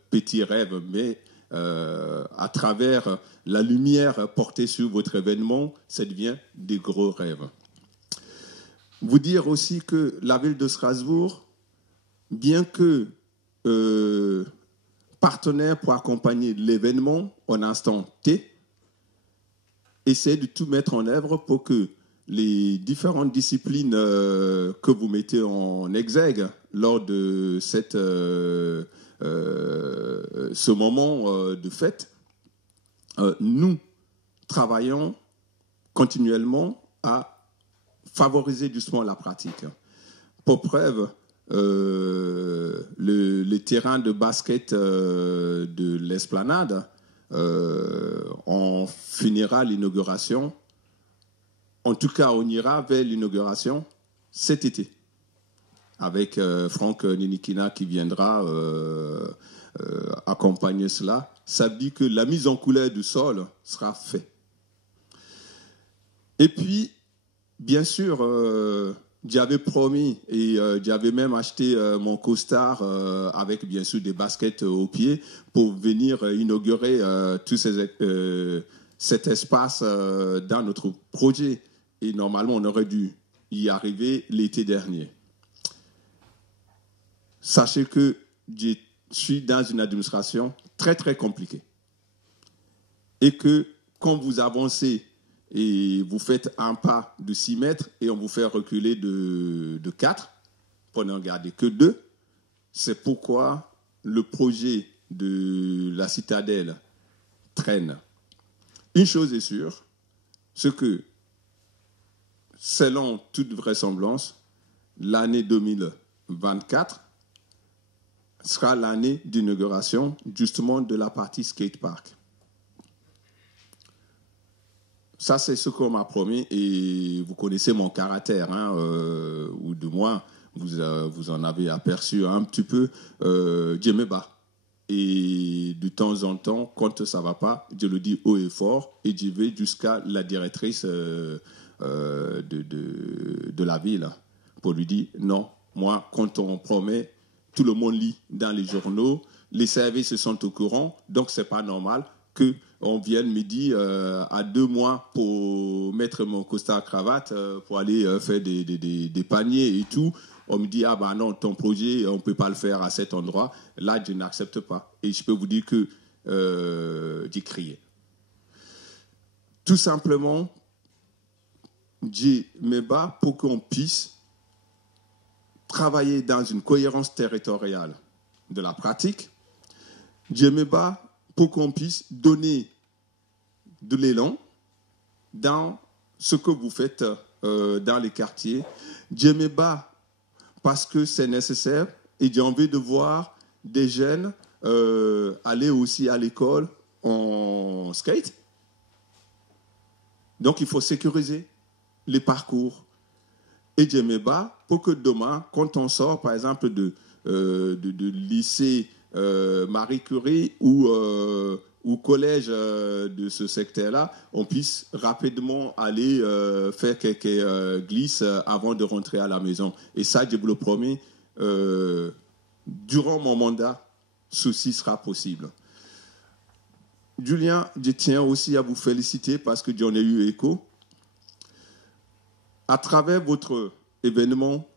petits rêves, mais à travers la lumière portée sur votre événement, ça devient des gros rêves. Vous dire aussi que la ville de Strasbourg, bien que partenaire pour accompagner l'événement en instant T, essaie de tout mettre en œuvre pour que les différentes disciplines que vous mettez en exergue lors de ce moment de fête, nous travaillons continuellement à favoriser justement la pratique. Pour preuve, le terrain de basket de l'Esplanade, on finira l'inauguration. En tout cas, on ira vers l'inauguration cet été, avec Franck Ninikina qui viendra accompagner cela. Ça dit que la mise en couleur du sol sera faite. Et puis, bien sûr, j'avais promis et j'avais même acheté mon costard avec bien sûr des baskets aux pieds pour venir inaugurer tout cet espace dans notre projet. Et normalement, on aurait dû y arriver l'été dernier. Sachez que je suis dans une administration très, très compliquée. Et que quand vous avancez et vous faites un pas de 6 mètres et on vous fait reculer de 4, pour n'en garder que 2, c'est pourquoi le projet de la citadelle traîne. Une chose est sûre, c'est que, selon toute vraisemblance, l'année 2024 sera l'année d'inauguration justement de la partie skatepark. Ça, c'est ce qu'on m'a promis et vous connaissez mon caractère, ou de moins, vous en avez aperçu un petit peu. Je me bats. Et de temps en temps, quand ça ne va pas, je le dis haut et fort et je vais jusqu'à la directrice de la ville pour lui dire non, moi, quand on promet, tout le monde lit dans les journaux, les services sont au courant, donc ce n'est pas normal qu'on vienne me dire à 2 mois pour mettre mon costard cravate, pour aller faire des paniers et tout. On me dit, ah ben non, ton projet, on ne peut pas le faire à cet endroit. Là, je n'accepte pas. Et je peux vous dire que j'ai crié. Tout simplement, je me bats pour qu'on puisse travailler dans une cohérence territoriale de la pratique. Je me bats pour qu'on puisse donner de l'élan dans ce que vous faites dans les quartiers. Je me bats parce que c'est nécessaire et j'ai envie de voir des jeunes aller aussi à l'école en skate. Donc, il faut sécuriser les parcours. Et je me bats pour que demain, quand on sort, par exemple, de lycée Marie Curie ou collège de ce secteur-là, on puisse rapidement aller faire quelques glisses avant de rentrer à la maison. Et ça, je vous le promets, durant mon mandat, ceci sera possible. Julien, je tiens aussi à vous féliciter parce que j'en ai eu écho. À travers votre événement,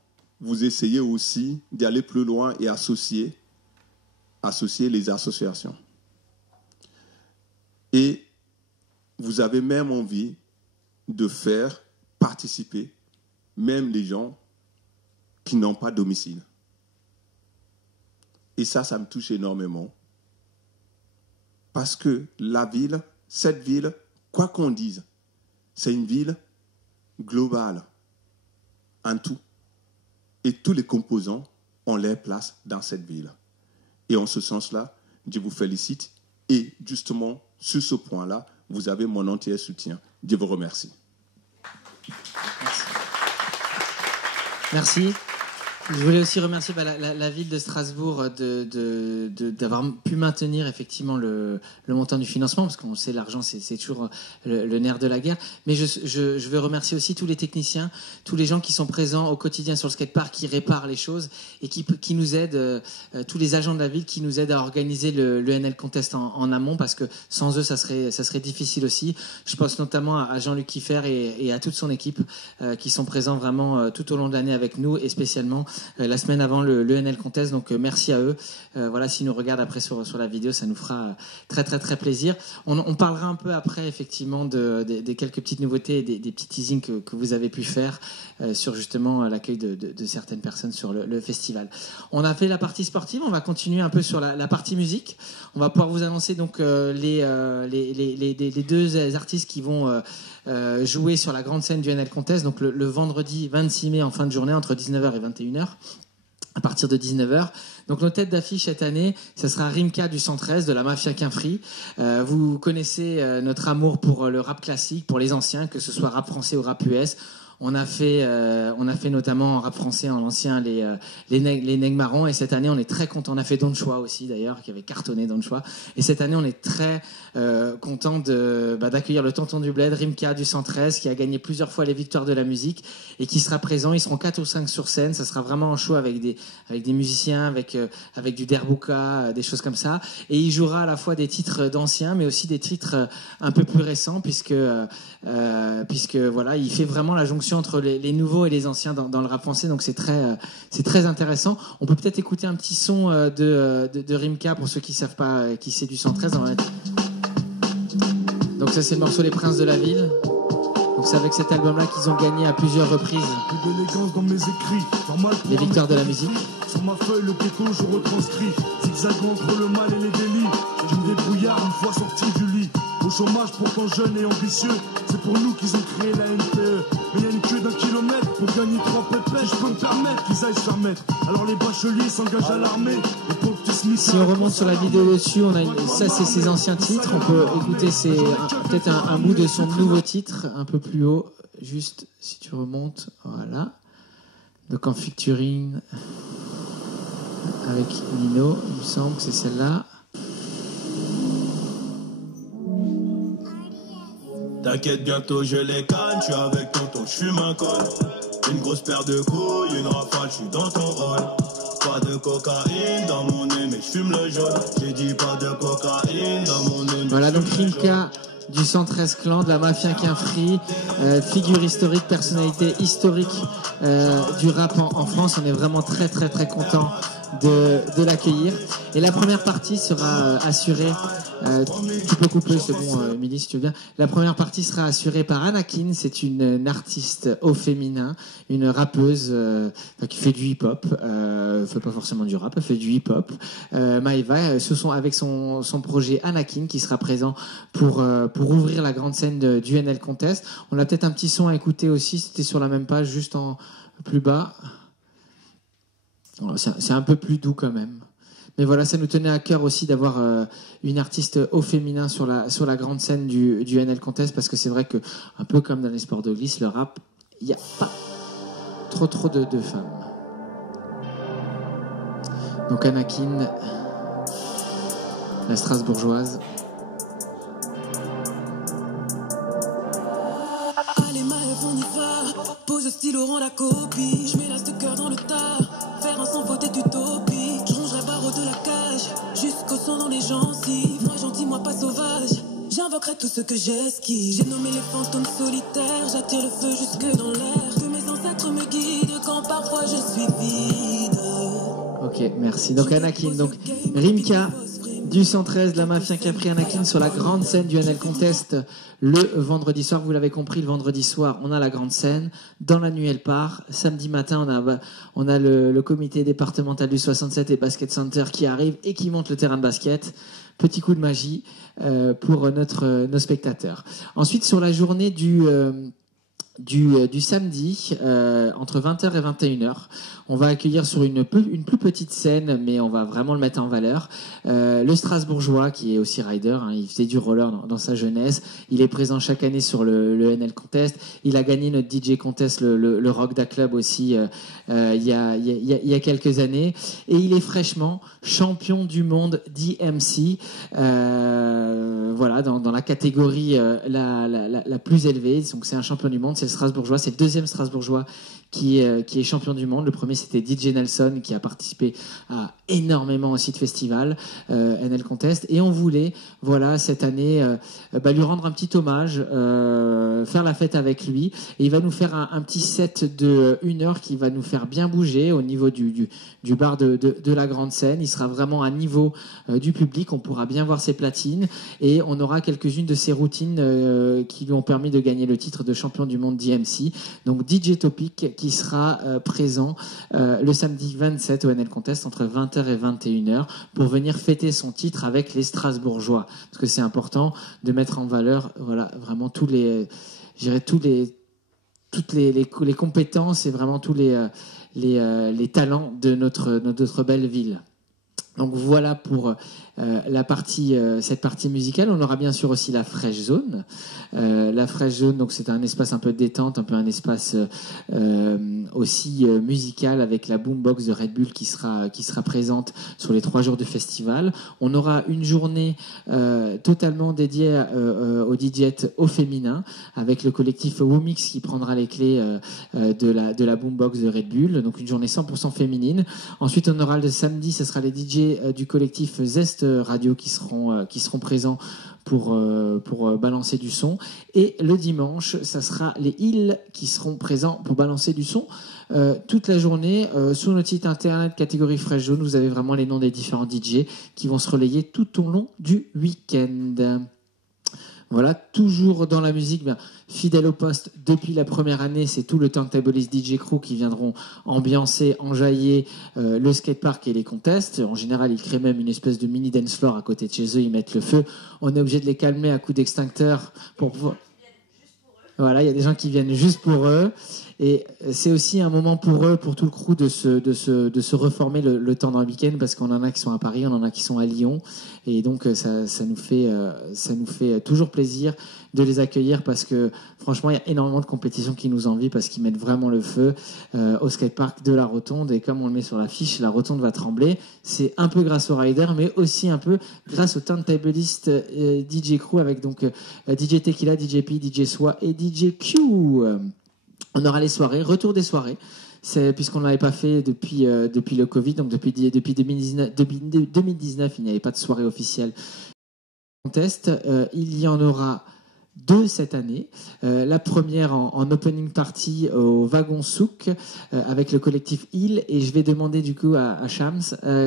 vous essayez aussi d'aller plus loin et associer les associations. Et vous avez même envie de faire participer même les gens qui n'ont pas domicile. Et ça me touche énormément. Parce que la ville, cette ville, quoi qu'on dise, c'est une ville globale, en tout. Et tous les composants ont leur place dans cette ville. Et en ce sens-là, je vous félicite. Et justement, sur ce point-là, vous avez mon entier soutien. Je vous remercie. Merci. Je voulais aussi remercier la ville de Strasbourg d'avoir pu maintenir effectivement le montant du financement, parce qu'on sait l'argent c'est toujours le nerf de la guerre. Mais je veux remercier aussi tous les techniciens, tous les gens qui sont présents au quotidien sur le skatepark, qui réparent les choses et qui nous aident, tous les agents de la ville qui nous aident à organiser le NL Contest en amont, parce que sans eux ça serait difficile aussi. Je pense notamment à Jean-Luc Kiffer et à toute son équipe qui sont présents vraiment tout au long de l'année avec nous, et spécialement la semaine avant le NL Contest, donc merci à eux. Voilà, s'ils nous regardent après sur la vidéo, ça nous fera très très très plaisir. On parlera un peu après effectivement des quelques petites nouveautés et des petits teasings que vous avez pu faire sur justement l'accueil de certaines personnes sur le festival. On a fait la partie sportive, on va continuer un peu sur la partie musique. On va pouvoir vous annoncer donc les deux artistes qui vont jouer sur la grande scène du NL Contest, donc le vendredi 26 mai en fin de journée entre 19h et 21h. À partir de 19h. Donc nos têtes d'affiche cette année, ça sera Rimka du 113 de la Mafia Quinfri. Vous connaissez notre amour pour le rap classique, pour les anciens, que ce soit rap français ou rap US. On a fait notamment en rap français, en l'ancien, les Nègres Marrons. Et cette année, on est très content. On a fait Don Choix aussi, d'ailleurs, qui avait cartonné Don Choix. Et cette année, on est très content d'accueillir le Tonton du Bled, Rimka du 113, qui a gagné plusieurs fois les victoires de la musique et qui sera présent. Ils seront 4 ou 5 sur scène. Ça sera vraiment un show avec des musiciens, avec du derbouka, des choses comme ça. Et il jouera à la fois des titres d'anciens, mais aussi des titres un peu plus récents, puisque voilà, il fait vraiment la jonction entre les nouveaux et les anciens dans le rap français, donc c'est très intéressant. On peut peut-être écouter un petit son de Rimka pour ceux qui savent pas qui c'est du 113. Donc ça c'est le morceau Les Princes de la Ville. Donc c'est avec cet album-là qu'ils ont gagné à plusieurs reprises les victoires de la musique. Sur ma feuille, le ghetto, je retranscris. Zigzagant entre le mal et les délits. Je me débrouillard une fois sorti du lit. Au chômage, pourtant jeune et ambitieux. C'est pour nous qu'ils ont créé la NPE. Mais y a une queue d'1 kilomètre pour gagner 3 pépés. Je peux me permettre qu'ils aillent se faire mettre. Alors les bacheliers s'engagent à l'armée. Si on remonte sur la vidéo dessus, ça c'est ses anciens titres. On peut écouter peut-être un bout de son nouveau titre un peu plus haut. Juste si tu remontes, voilà. Donc en featuring avec Nino, il me semble que c'est celle-là. T'inquiète, bientôt je les canne. Je suis avec tonton, je fume un col. Une grosse paire de couilles, une rafale, je suis dans ton rôle. Pas de cocaïne dans mon nez, mais je fume le jaune. J'ai dit pas de cocaïne dans mon nez. Voilà donc Rimka du 113 Clan, de la Mafia Quinfri, figure historique, personnalité historique du rap en France. On est vraiment très très très content de l'accueillir. Et la première partie sera assurée, tu peux couper, c'est bon Émilie si tu veux bien. La première partie sera assurée par Anakin, c'est une artiste au féminin, une rappeuse qui fait du hip-hop, fait pas forcément du rap, elle fait du hip-hop. Maëva, avec son projet Anakin qui sera présent pour ouvrir la grande scène du NL Contest. On a peut-être un petit son à écouter aussi, c'était sur la même page, juste en plus bas. C'est un peu plus doux quand même. Mais voilà, ça nous tenait à cœur aussi d'avoir une artiste au féminin sur la grande scène du NL Contest, parce que c'est vrai que, un peu comme dans les sports de glisse, le rap, il n'y a pas trop de femmes. Donc Anakin, la Strasbourgeoise. Allez Maëv, on y va. Pose le stylo, rend la copie. Je mets l'as de cœur dans le tas. Faire un sang voté d'utopie. Je rongerai barreau de la cage jusqu'au sang dans les gencives. Moi gentil, moi pas sauvage. J'invoquerai tout ce que j'esquive. J'ai nommé les fantômes solitaires. J'attire le feu jusque dans l'air. Que mes ancêtres me guident quand parfois je suis vide. Ok, merci. Donc Anakin, donc Rimka du 113, la Mafia Capri Anakin sur la grande scène du NL Contest le vendredi soir. Vous l'avez compris, le vendredi soir, on a la grande scène. Dans la nuit, elle part. Samedi matin, on a le comité départemental du 67 et Basket Center qui arrive et qui monte le terrain de basket. Petit coup de magie pour nos spectateurs. Ensuite, sur la journée du samedi, entre 20h et 21h, on va accueillir sur une plus petite scène, mais on va vraiment le mettre en valeur, le Strasbourgeois, qui est aussi rider, hein, il faisait du roller dans sa jeunesse, il est présent chaque année sur le NL Contest, il a gagné notre DJ Contest, le Rock Da Club aussi, il y a quelques années, et il est fraîchement champion du monde DMC, voilà, dans la catégorie la plus élevée, donc c'est un champion du monde, c'est le Strasbourgeois, c'est le deuxième Strasbourgeois qui est champion du monde. Le premier, c'était DJ Nelson, qui a participé à énormément aussi de festivals, NL Contest. Et on voulait, voilà, cette année, lui rendre un petit hommage, faire la fête avec lui. Et il va nous faire un petit set de 1 heure qui va nous faire bien bouger au niveau du bar de la grande scène. Il sera vraiment à niveau du public. On pourra bien voir ses platines. Et on aura quelques-unes de ses routines qui lui ont permis de gagner le titre de champion du monde DMC. Donc DJ Topic qui sera présent le samedi 27 au NL Contest entre 20h et 21h pour venir fêter son titre avec les Strasbourgeois, parce que c'est important de mettre en valeur, voilà, vraiment toutes les compétences et vraiment tous les talents de notre belle ville. Donc voilà pour cette partie musicale. On aura bien sûr aussi la Fresh Zone. La Fresh Zone, donc c'est un espace un peu de détente, un peu un espace aussi musical avec la boombox de Red Bull qui sera présente sur les 3 jours du festival. On aura une journée totalement dédiée au DJ au féminin avec le collectif Womix qui prendra les clés de la boombox de Red Bull. Donc une journée 100% féminine. Ensuite, on aura le samedi, ce sera les DJ du collectif Zest Radio qui seront présents pour balancer du son, et le dimanche ça sera les Hills qui seront présents pour balancer du son toute la journée. Sur notre site internet catégorie Fresh Zone, vous avez vraiment les noms des différents DJ qui vont se relayer tout au long du week-end. Voilà, toujours dans la musique, fidèle au poste depuis la première année, c'est tout le Turntablist DJ Crew qui viendront ambiancer, enjailler le skatepark et les contests. En général, ils créent même une espèce de mini dance floor à côté de chez eux, ils mettent le feu. On est obligé de les calmer à coups d'extincteur pour pouvoir... Voilà, il y a des gens qui viennent juste pour eux. Et c'est aussi un moment pour eux, pour tout le crew, de se reformer le temps dans le week-end, parce qu'on en a qui sont à Paris, on en a qui sont à Lyon. Et donc, ça nous fait toujours plaisir de les accueillir, parce que franchement, il y a énormément de compétitions qui nous envient, parce qu'ils mettent vraiment le feu au skatepark de la Rotonde. Et comme on le met sur l'affiche, la Rotonde va trembler. C'est un peu grâce aux riders, mais aussi un peu grâce au Turntablist DJ Crew, avec donc DJ Tequila, DJ P, DJ Swa et DJ Q. On aura les soirées, retour des soirées, puisqu'on ne l'avait pas fait depuis le Covid, donc depuis 2019, il n'y avait pas de soirée officielle. Contest, il y en aura 2 cette année. La première en opening party au Wagon Souk avec le collectif Hill, et je vais demander du coup à Shams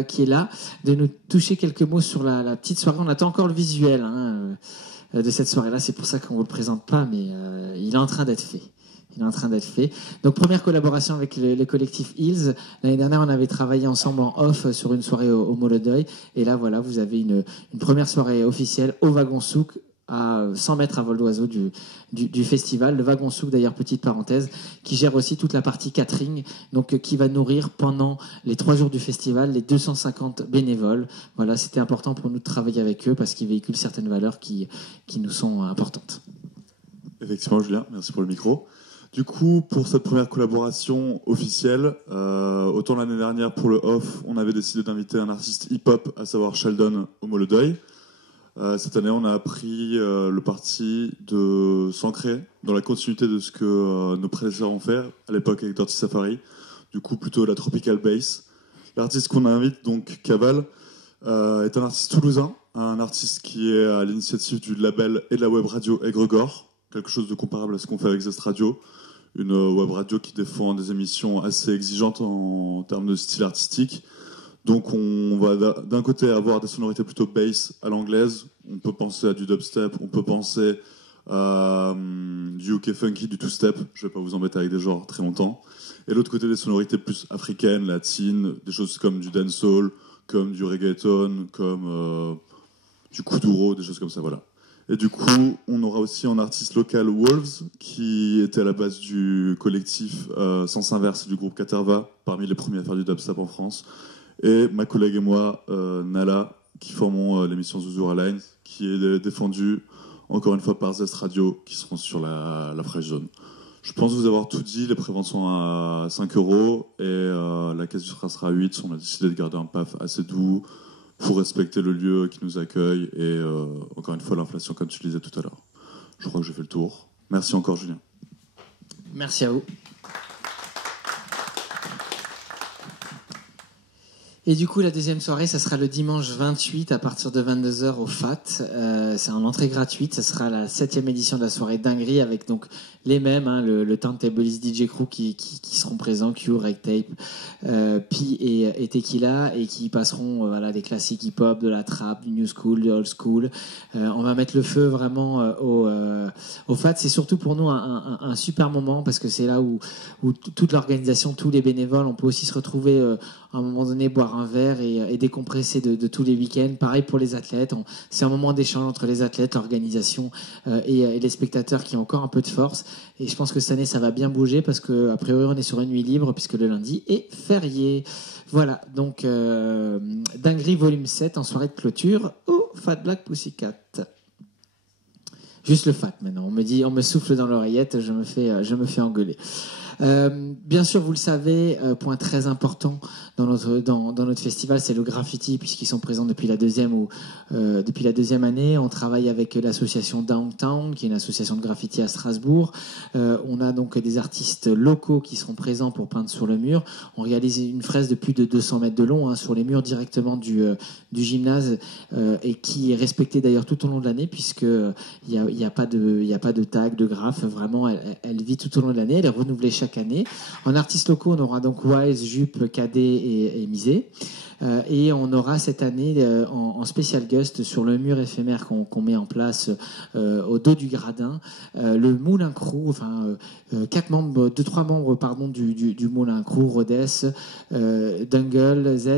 qui est là de nous toucher quelques mots sur la petite soirée. On attend encore le visuel de cette soirée-là, c'est pour ça qu'on ne vous le présente pas, mais il est en train d'être fait. Donc première collaboration avec le collectif Hills. L'année dernière, on avait travaillé ensemble en off sur une soirée au Molodeuil. Et là, voilà, vous avez une première soirée officielle au Wagon Souk, à 100 mètres à vol d'oiseau du festival. Le Wagon Souk, d'ailleurs, petite parenthèse, qui gère aussi toute la partie catering, donc qui va nourrir pendant les 3 jours du festival les 250 bénévoles. Voilà, c'était important pour nous de travailler avec eux parce qu'ils véhiculent certaines valeurs qui nous sont importantes. Effectivement, Julien, merci pour le micro. Du coup, pour cette première collaboration officielle, autant l'année dernière pour le off, on avait décidé d'inviter un artiste hip-hop, à savoir Sheldon au Molodeuil. Cette année, on a pris le parti de s'ancrer dans la continuité de ce que nos prédécesseurs ont fait à l'époque avec Dirty Safari. Du coup, plutôt la tropical bass. L'artiste qu'on invite, donc Caval, est un artiste toulousain, un artiste qui est à l'initiative du label et de la web radio Aigre-Gore, quelque chose de comparable à ce qu'on fait avec Zest Radio, une web radio qui défend des émissions assez exigeantes en termes de style artistique. Donc on va d'un côté avoir des sonorités plutôt bass à l'anglaise, on peut penser à du dubstep, on peut penser à du UK funky, du two-step, je vais pas vous embêter avec des genres très longtemps. Et l'autre côté des sonorités plus africaines, latines, des choses comme du dancehall, comme du reggaeton, comme du kuduro, des choses comme ça, voilà. Et du coup, on aura aussi un artiste local, Wolves, qui était à la base du collectif Sens Inverse du groupe Caterva, parmi les premiers à faire du dubstep en France. Et ma collègue et moi, Nala, qui formons l'émission Zouzoura Line, qui est défendue encore une fois par Zest Radio, qui seront sur la Fresh Zone. Je pense vous avoir tout dit, les préventes sont à 5 € et la caisse du sera à 8. On a décidé de garder un PAF assez doux pour respecter le lieu qui nous accueille et encore une fois l'inflation comme tu le disais tout à l'heure. Je crois que j'ai fait le tour. Merci encore Julien. Merci à vous. Et du coup, la deuxième soirée, ça sera le dimanche 28 à partir de 22h au FAT. C'est en entrée gratuite. Ça sera la 7e édition de la soirée Dinguerie avec donc les mêmes, hein, le Turntablistes DJ Crew qui seront présents, Q, Ragtape, Pi et Tequila, et qui passeront voilà, des classiques hip-hop, de la trap, du new school, du old school. On va mettre le feu vraiment au FAT. C'est surtout pour nous un super moment parce que c'est là où toute l'organisation, tous les bénévoles, on peut aussi se retrouver à un moment donné, boire un verre et décompresser de tous les week-ends. Pareil pour les athlètes. C'est un moment d'échange entre les athlètes, l'organisation et les spectateurs qui ont encore un peu de force. Et je pense que cette année, ça va bien bouger parce que a priori, on est sur une nuit libre puisque le lundi est férié. Voilà, donc Dinguerie volume 7 en soirée de clôture au Fat Black Pussycat. Juste le fat maintenant. On me souffle dans l'oreillette, je me fais engueuler. Bien sûr, vous le savez, point très important dans notre festival, c'est le graffiti, puisqu'ils sont présents depuis la deuxième année. On travaille avec l'association Downtown, qui est une association de graffiti à Strasbourg. On a donc des artistes locaux qui seront présents pour peindre sur le mur. On réalise une fresque de plus de 200 mètres de long, hein, sur les murs directement du gymnase, et qui est respectée d'ailleurs tout au long de l'année, puisque il y a pas de tag, de graphe. Vraiment, elle vit tout au long de l'année. Elle est renouvelée chaque année. En artistes locaux, on aura donc Wise, Jupe, Cadet et Misé. Et on aura cette année en spécial guest sur le mur éphémère qu'on met en place au dos du gradin, le Moulin Crew, enfin 3 membres du Moulin Crew, Rhodes, Dungle, Z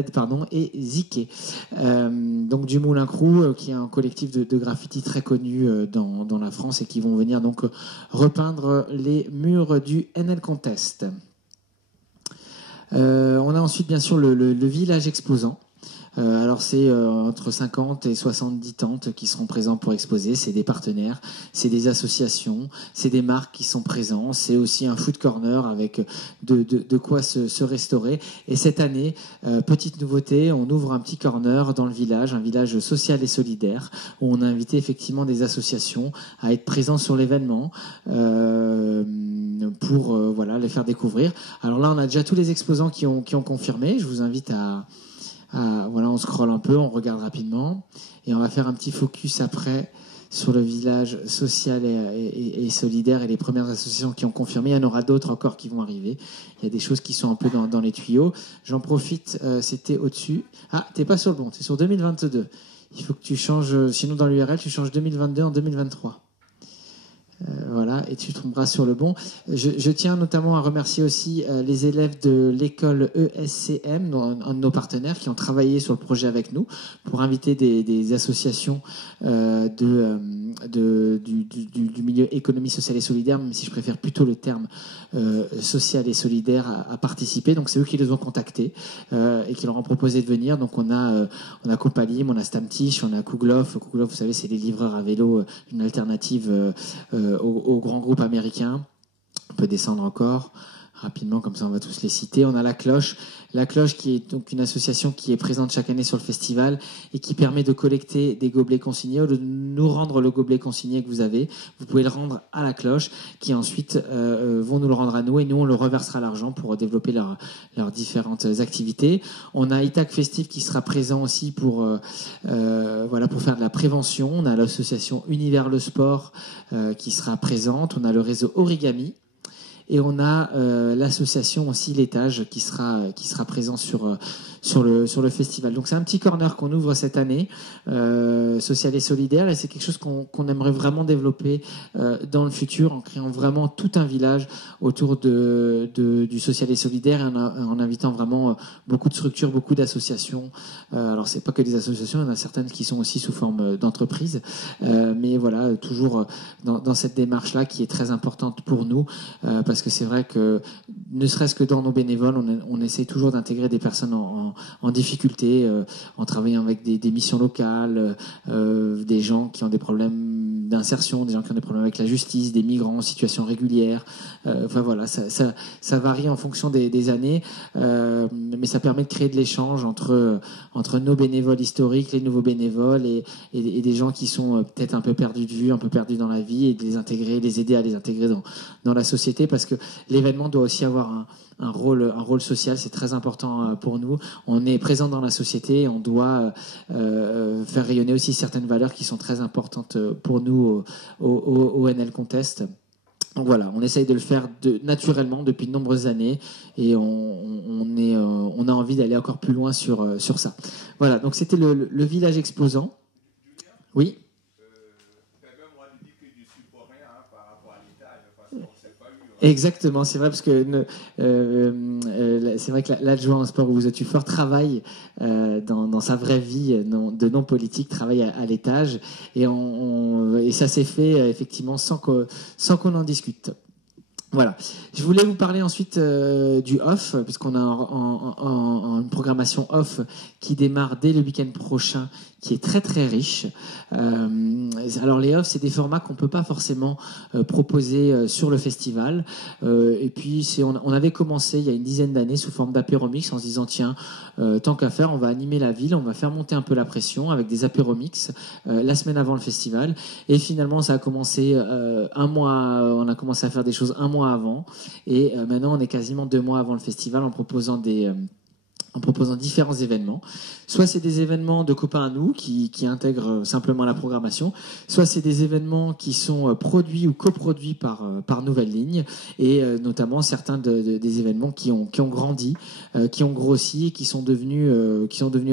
et Ziké. Donc du Moulin Crew, qui est un collectif de graffiti très connu dans la France et qui vont venir donc repeindre les murs du NL Contest. On a ensuite bien sûr le village exposant. Alors c'est entre 50 et 70 tentes qui seront présents pour exposer. C'est des partenaires, c'est des associations, c'est des marques qui sont présents. C'est aussi un food corner avec de quoi se restaurer. Et cette année, petite nouveauté, on ouvre un petit corner dans le village, un village social et solidaire, où on a invité effectivement des associations à être présents sur l'événement pour voilà, les faire découvrir. Alors là, on a déjà tous les exposants qui ont confirmé. Je vous invite voilà, on scrolle un peu, on regarde rapidement et on va faire un petit focus après sur le village social et solidaire et les premières associations qui ont confirmé. Il y en aura d'autres encore qui vont arriver. Il y a des choses qui sont un peu dans les tuyaux. J'en profite, c'était au-dessus. Ah, t'es pas sur le bon, t'es sur 2022. Il faut que tu changes, sinon dans l'URL, tu changes 2022 en 2023. Voilà, et tu tomberas sur le bon. Je tiens notamment à remercier aussi les élèves de l'école ESCM, un de nos partenaires, qui ont travaillé sur le projet avec nous pour inviter des associations du milieu économie sociale et solidaire, même si je préfère plutôt le terme social et solidaire à participer. Donc c'est eux qui les ont contactés et qui leur ont proposé de venir. Donc on a Copalim, on a Stamtish, on a Kugloff. Kugloff, vous savez, c'est les livreurs à vélo, une alternative aux grands groupes américains. On peut descendre encore rapidement, comme ça on va tous les citer. On a La Cloche qui est donc une association qui est présente chaque année sur le festival et qui permet de collecter des gobelets consignés. Au lieu de nous rendre le gobelet consigné que vous avez, vous pouvez le rendre à La Cloche, qui ensuite vont nous le rendre à nous, et nous on le reversera l'argent pour développer leurs différentes activités. On a Itac Festif qui sera présent aussi pour faire de la prévention. On a l'association Univers le Sport qui sera présente. On a le réseau Origami. et on a l'association aussi L'Étage qui sera présent sur le festival. Donc c'est un petit corner qu'on ouvre cette année, social et solidaire, et c'est quelque chose qu'on aimerait vraiment développer dans le futur en créant vraiment tout un village autour du social et solidaire, et en invitant vraiment beaucoup de structures, beaucoup d'associations. Alors c'est pas que des associations, il y en a certaines qui sont aussi sous forme d'entreprise, mais voilà, toujours dans cette démarche-là qui est très importante pour nous, parce que c'est vrai que ne serait-ce que dans nos bénévoles, on essaie toujours d'intégrer des personnes en difficulté, en travaillant avec des missions locales, des gens qui ont des problèmes d'insertion, des gens qui ont des problèmes avec la justice, des migrants en situation régulière. Enfin voilà, ça varie en fonction des années, mais ça permet de créer de l'échange entre nos bénévoles historiques, les nouveaux bénévoles et des gens qui sont peut-être un peu perdus de vue, un peu perdus dans la vie, et de les intégrer, les aider à les intégrer dans la société, parce que l'événement doit aussi avoir un rôle social. C'est très important pour nous. On est présent dans la société et on doit faire rayonner aussi certaines valeurs qui sont très importantes pour nous au NL Contest. Donc voilà, on essaye de le faire naturellement depuis de nombreuses années, et on a envie d'aller encore plus loin sur ça. Voilà, donc c'était le village exposant. Oui. Exactement, c'est vrai, parce que c'est vrai que l'adjoint en sport Ouzo Tufort travaille dans sa vraie vie de non-politique, travaille à l'Étage, et ça s'est fait effectivement sans qu'on en discute. Voilà. Je voulais vous parler ensuite du off, puisqu'on a une programmation off qui démarre dès le week-end prochain, qui est très très riche. Alors les off, c'est des formats qu'on peut pas forcément proposer sur le festival. Et puis on avait commencé il y a une dizaine d'années sous forme d'apéromix, en se disant tiens, tant qu'à faire, on va animer la ville, on va faire monter un peu la pression avec des apéromix la semaine avant le festival. Et finalement, ça a commencé on a commencé à faire des choses un mois avant, et maintenant on est quasiment 2 mois avant le festival en proposant différents événements. Soit c'est des événements de copains à nous qui intègrent simplement la programmation, soit c'est des événements qui sont produits ou coproduits par Nouvelle Ligne, et notamment certains des événements qui ont grandi, qui ont grossi, et qui sont devenus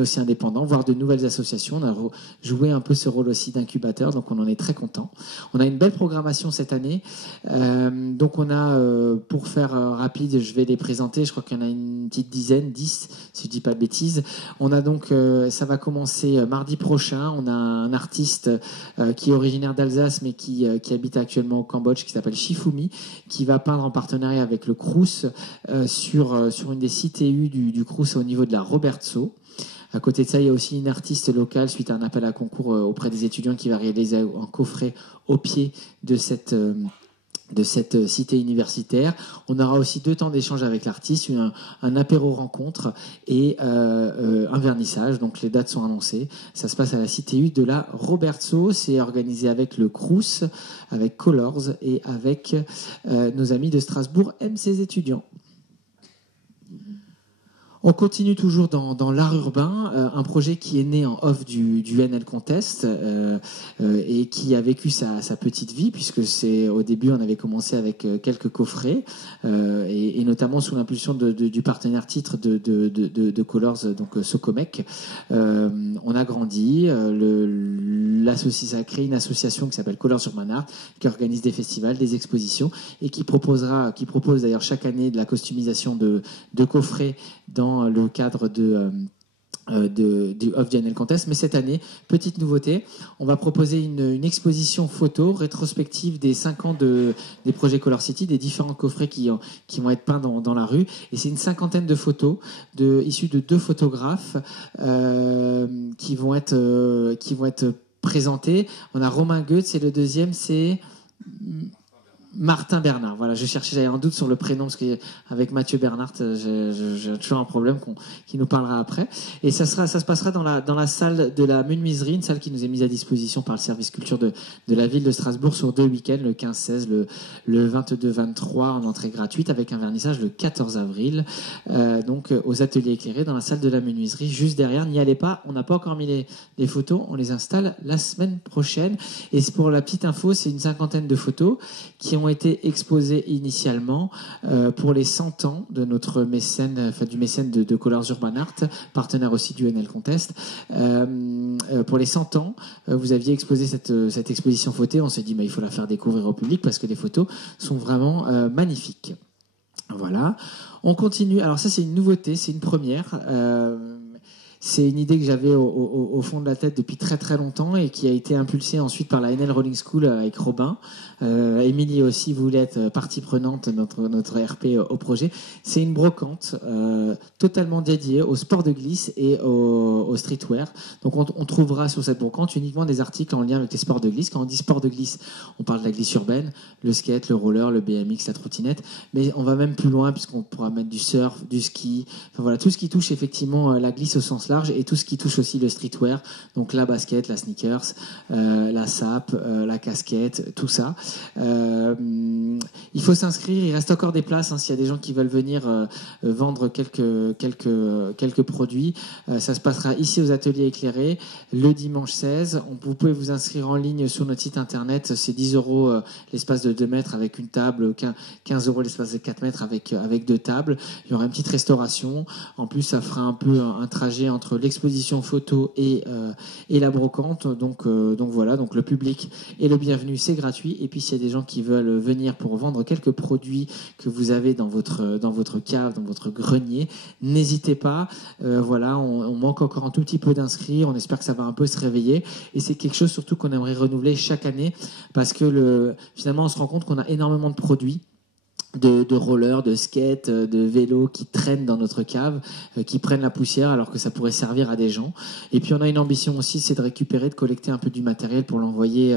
aussi indépendants, voire de nouvelles associations. On a joué un peu ce rôle aussi d'incubateur, donc on en est très content. On a une belle programmation cette année, donc on a, pour faire rapide, je vais les présenter, je crois qu'il y en a une petite dizaine, 10 si je dis pas de bêtises. On a donc, ça va commencer mardi prochain. On a un artiste qui est originaire d'Alsace, mais qui habite actuellement au Cambodge, qui s'appelle Shifumi, qui va peindre en partenariat avec le Crous sur une des CTU du Crous au niveau de la Robertso. À côté de ça, il y a aussi une artiste locale, suite à un appel à concours auprès des étudiants, qui va réaliser un coffret au pied de cette cité universitaire. On aura aussi 2 temps d'échange avec l'artiste, un apéro rencontre et un vernissage. Donc les dates sont annoncées. Ça se passe à la CTU de la Robertso. C'est organisé avec le Crous, avec Colors et avec nos amis de Strasbourg, MC étudiants. On continue toujours dans l'art urbain, un projet qui est né en off du NL Contest et qui a vécu sa petite vie, puisque au début on avait commencé avec quelques coffrets et notamment sous l'impulsion du partenaire titre de Colors, donc Socomec. On a grandi, ça a créé une association qui s'appelle Colors Urban Art, qui organise des festivals, des expositions, et qui propose d'ailleurs chaque année de la customisation de coffrets dans le cadre du Off du NL Contest. Mais cette année, petite nouveauté, on va proposer une exposition photo rétrospective des 5 ans des projets Color City, des différents coffrets qui vont être peints dans la rue. Et c'est une 50aine de photos issues de 2 photographes qui vont être présentés. On a Romain Goetz, et le deuxième c'est Martin Bernard. Voilà, j'avais un doute sur le prénom, parce qu'avec Mathieu Bernard, j'ai toujours un problème qui nous parlera après. Et ça se passera dans la salle de la menuiserie, une salle qui nous est mise à disposition par le service culture de la ville de Strasbourg sur 2 week-ends, le 15-16, le 22-23 en entrée gratuite, avec un vernissage le 14 avril, donc aux ateliers éclairés dans la salle de la menuiserie, juste derrière. N'y allez pas, on n'a pas encore mis les photos, on les installe la semaine prochaine. Et pour la petite info, c'est une 50aine de photos qui ont ont été exposés initialement pour les 100 ans de notre mécène, enfin du mécène de Colors Urban Art, partenaire aussi du NL Contest. Pour les 100 ans, vous aviez exposé cette exposition photo. On s'est dit, il faut la faire découvrir au public parce que les photos sont vraiment magnifiques. Voilà. On continue. Alors ça, c'est une nouveauté, c'est une première. C'est une idée que j'avais au fond de la tête depuis très très longtemps et qui a été impulsée ensuite par la NL Rolling School avec Robin. Émilie aussi voulait être partie prenante, notre RP au projet. C'est une brocante totalement dédiée au sport de glisse et au streetwear. Donc on trouvera sur cette brocante uniquement des articles en lien avec les sports de glisse. Quand on dit sport de glisse, on parle de la glisse urbaine, le skate, le roller, le BMX, la trottinette. Mais on va même plus loin puisqu'on pourra mettre du surf, du ski, enfin voilà, tout ce qui touche effectivement la glisse au sens large et tout ce qui touche aussi le streetwear. Donc la basket, la sneakers, la sape, la casquette, tout ça. Il faut s'inscrire, il reste encore des places s'il y a des gens qui veulent venir vendre quelques produits. Ça se passera ici aux ateliers éclairés le dimanche 16. Vous pouvez vous inscrire en ligne sur notre site internet, c'est 10 € l'espace de 2 mètres avec une table, 15 € l'espace de 4 mètres avec 2 tables. Il y aura une petite restauration. En plus, ça fera un peu un trajet entre l'exposition photo et la brocante. Donc voilà, donc le public est le bienvenu, c'est gratuit. Et puis s'il y a des gens qui veulent venir pour vendre quelques produits que vous avez dans votre cave, dans votre grenier, n'hésitez pas. Voilà, on manque encore un tout petit peu d'inscrits. On espère que ça va un peu se réveiller. Et c'est quelque chose surtout qu'on aimerait renouveler chaque année parce que finalement on se rend compte qu'on a énormément de produits. De rollers, de skate, de vélos qui traînent dans notre cave, qui prennent la poussière alors que ça pourrait servir à des gens. Et puis on a une ambition aussi, c'est de récupérer, de collecter un peu du matériel pour l'envoyer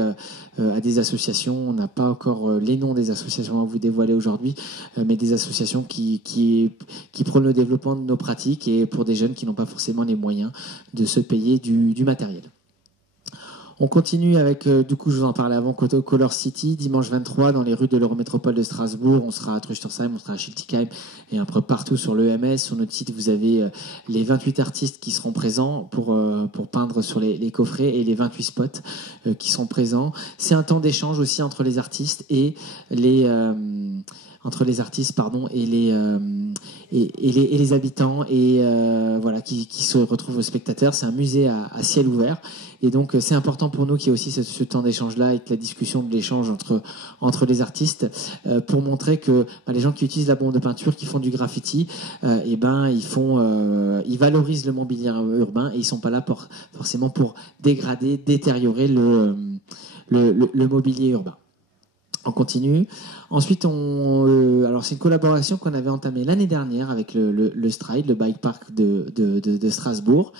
à des associations. On n'a pas encore les noms des associations à vous dévoiler aujourd'hui, mais des associations qui prônent le développement de nos pratiques et pour des jeunes qui n'ont pas forcément les moyens de se payer du matériel. On continue avec, du coup, je vous en parlais avant, Color City, dimanche 23, dans les rues de l'Eurométropole de Strasbourg. On sera à Truchtersheim, on sera à Schiltigheim et un peu partout sur l'EMS. Sur notre site, vous avez les 28 artistes qui seront présents pour peindre sur les coffrets et les 28 spots qui sont présents. C'est un temps d'échange aussi entre les artistes et les habitants et voilà qui se retrouvent aux spectateurs. C'est un musée à ciel ouvert et donc c'est important pour nous qu'il y ait aussi ce temps d'échange là et que la discussion de l'échange entre les artistes pour montrer que les gens qui utilisent la bombe de peinture, qui font du graffiti, ils valorisent le mobilier urbain et ils sont pas là forcément pour dégrader, détériorer le mobilier urbain. On continue. Ensuite, alors c'est une collaboration qu'on avait entamée l'année dernière avec le Stride, le bike park de Strasbourg,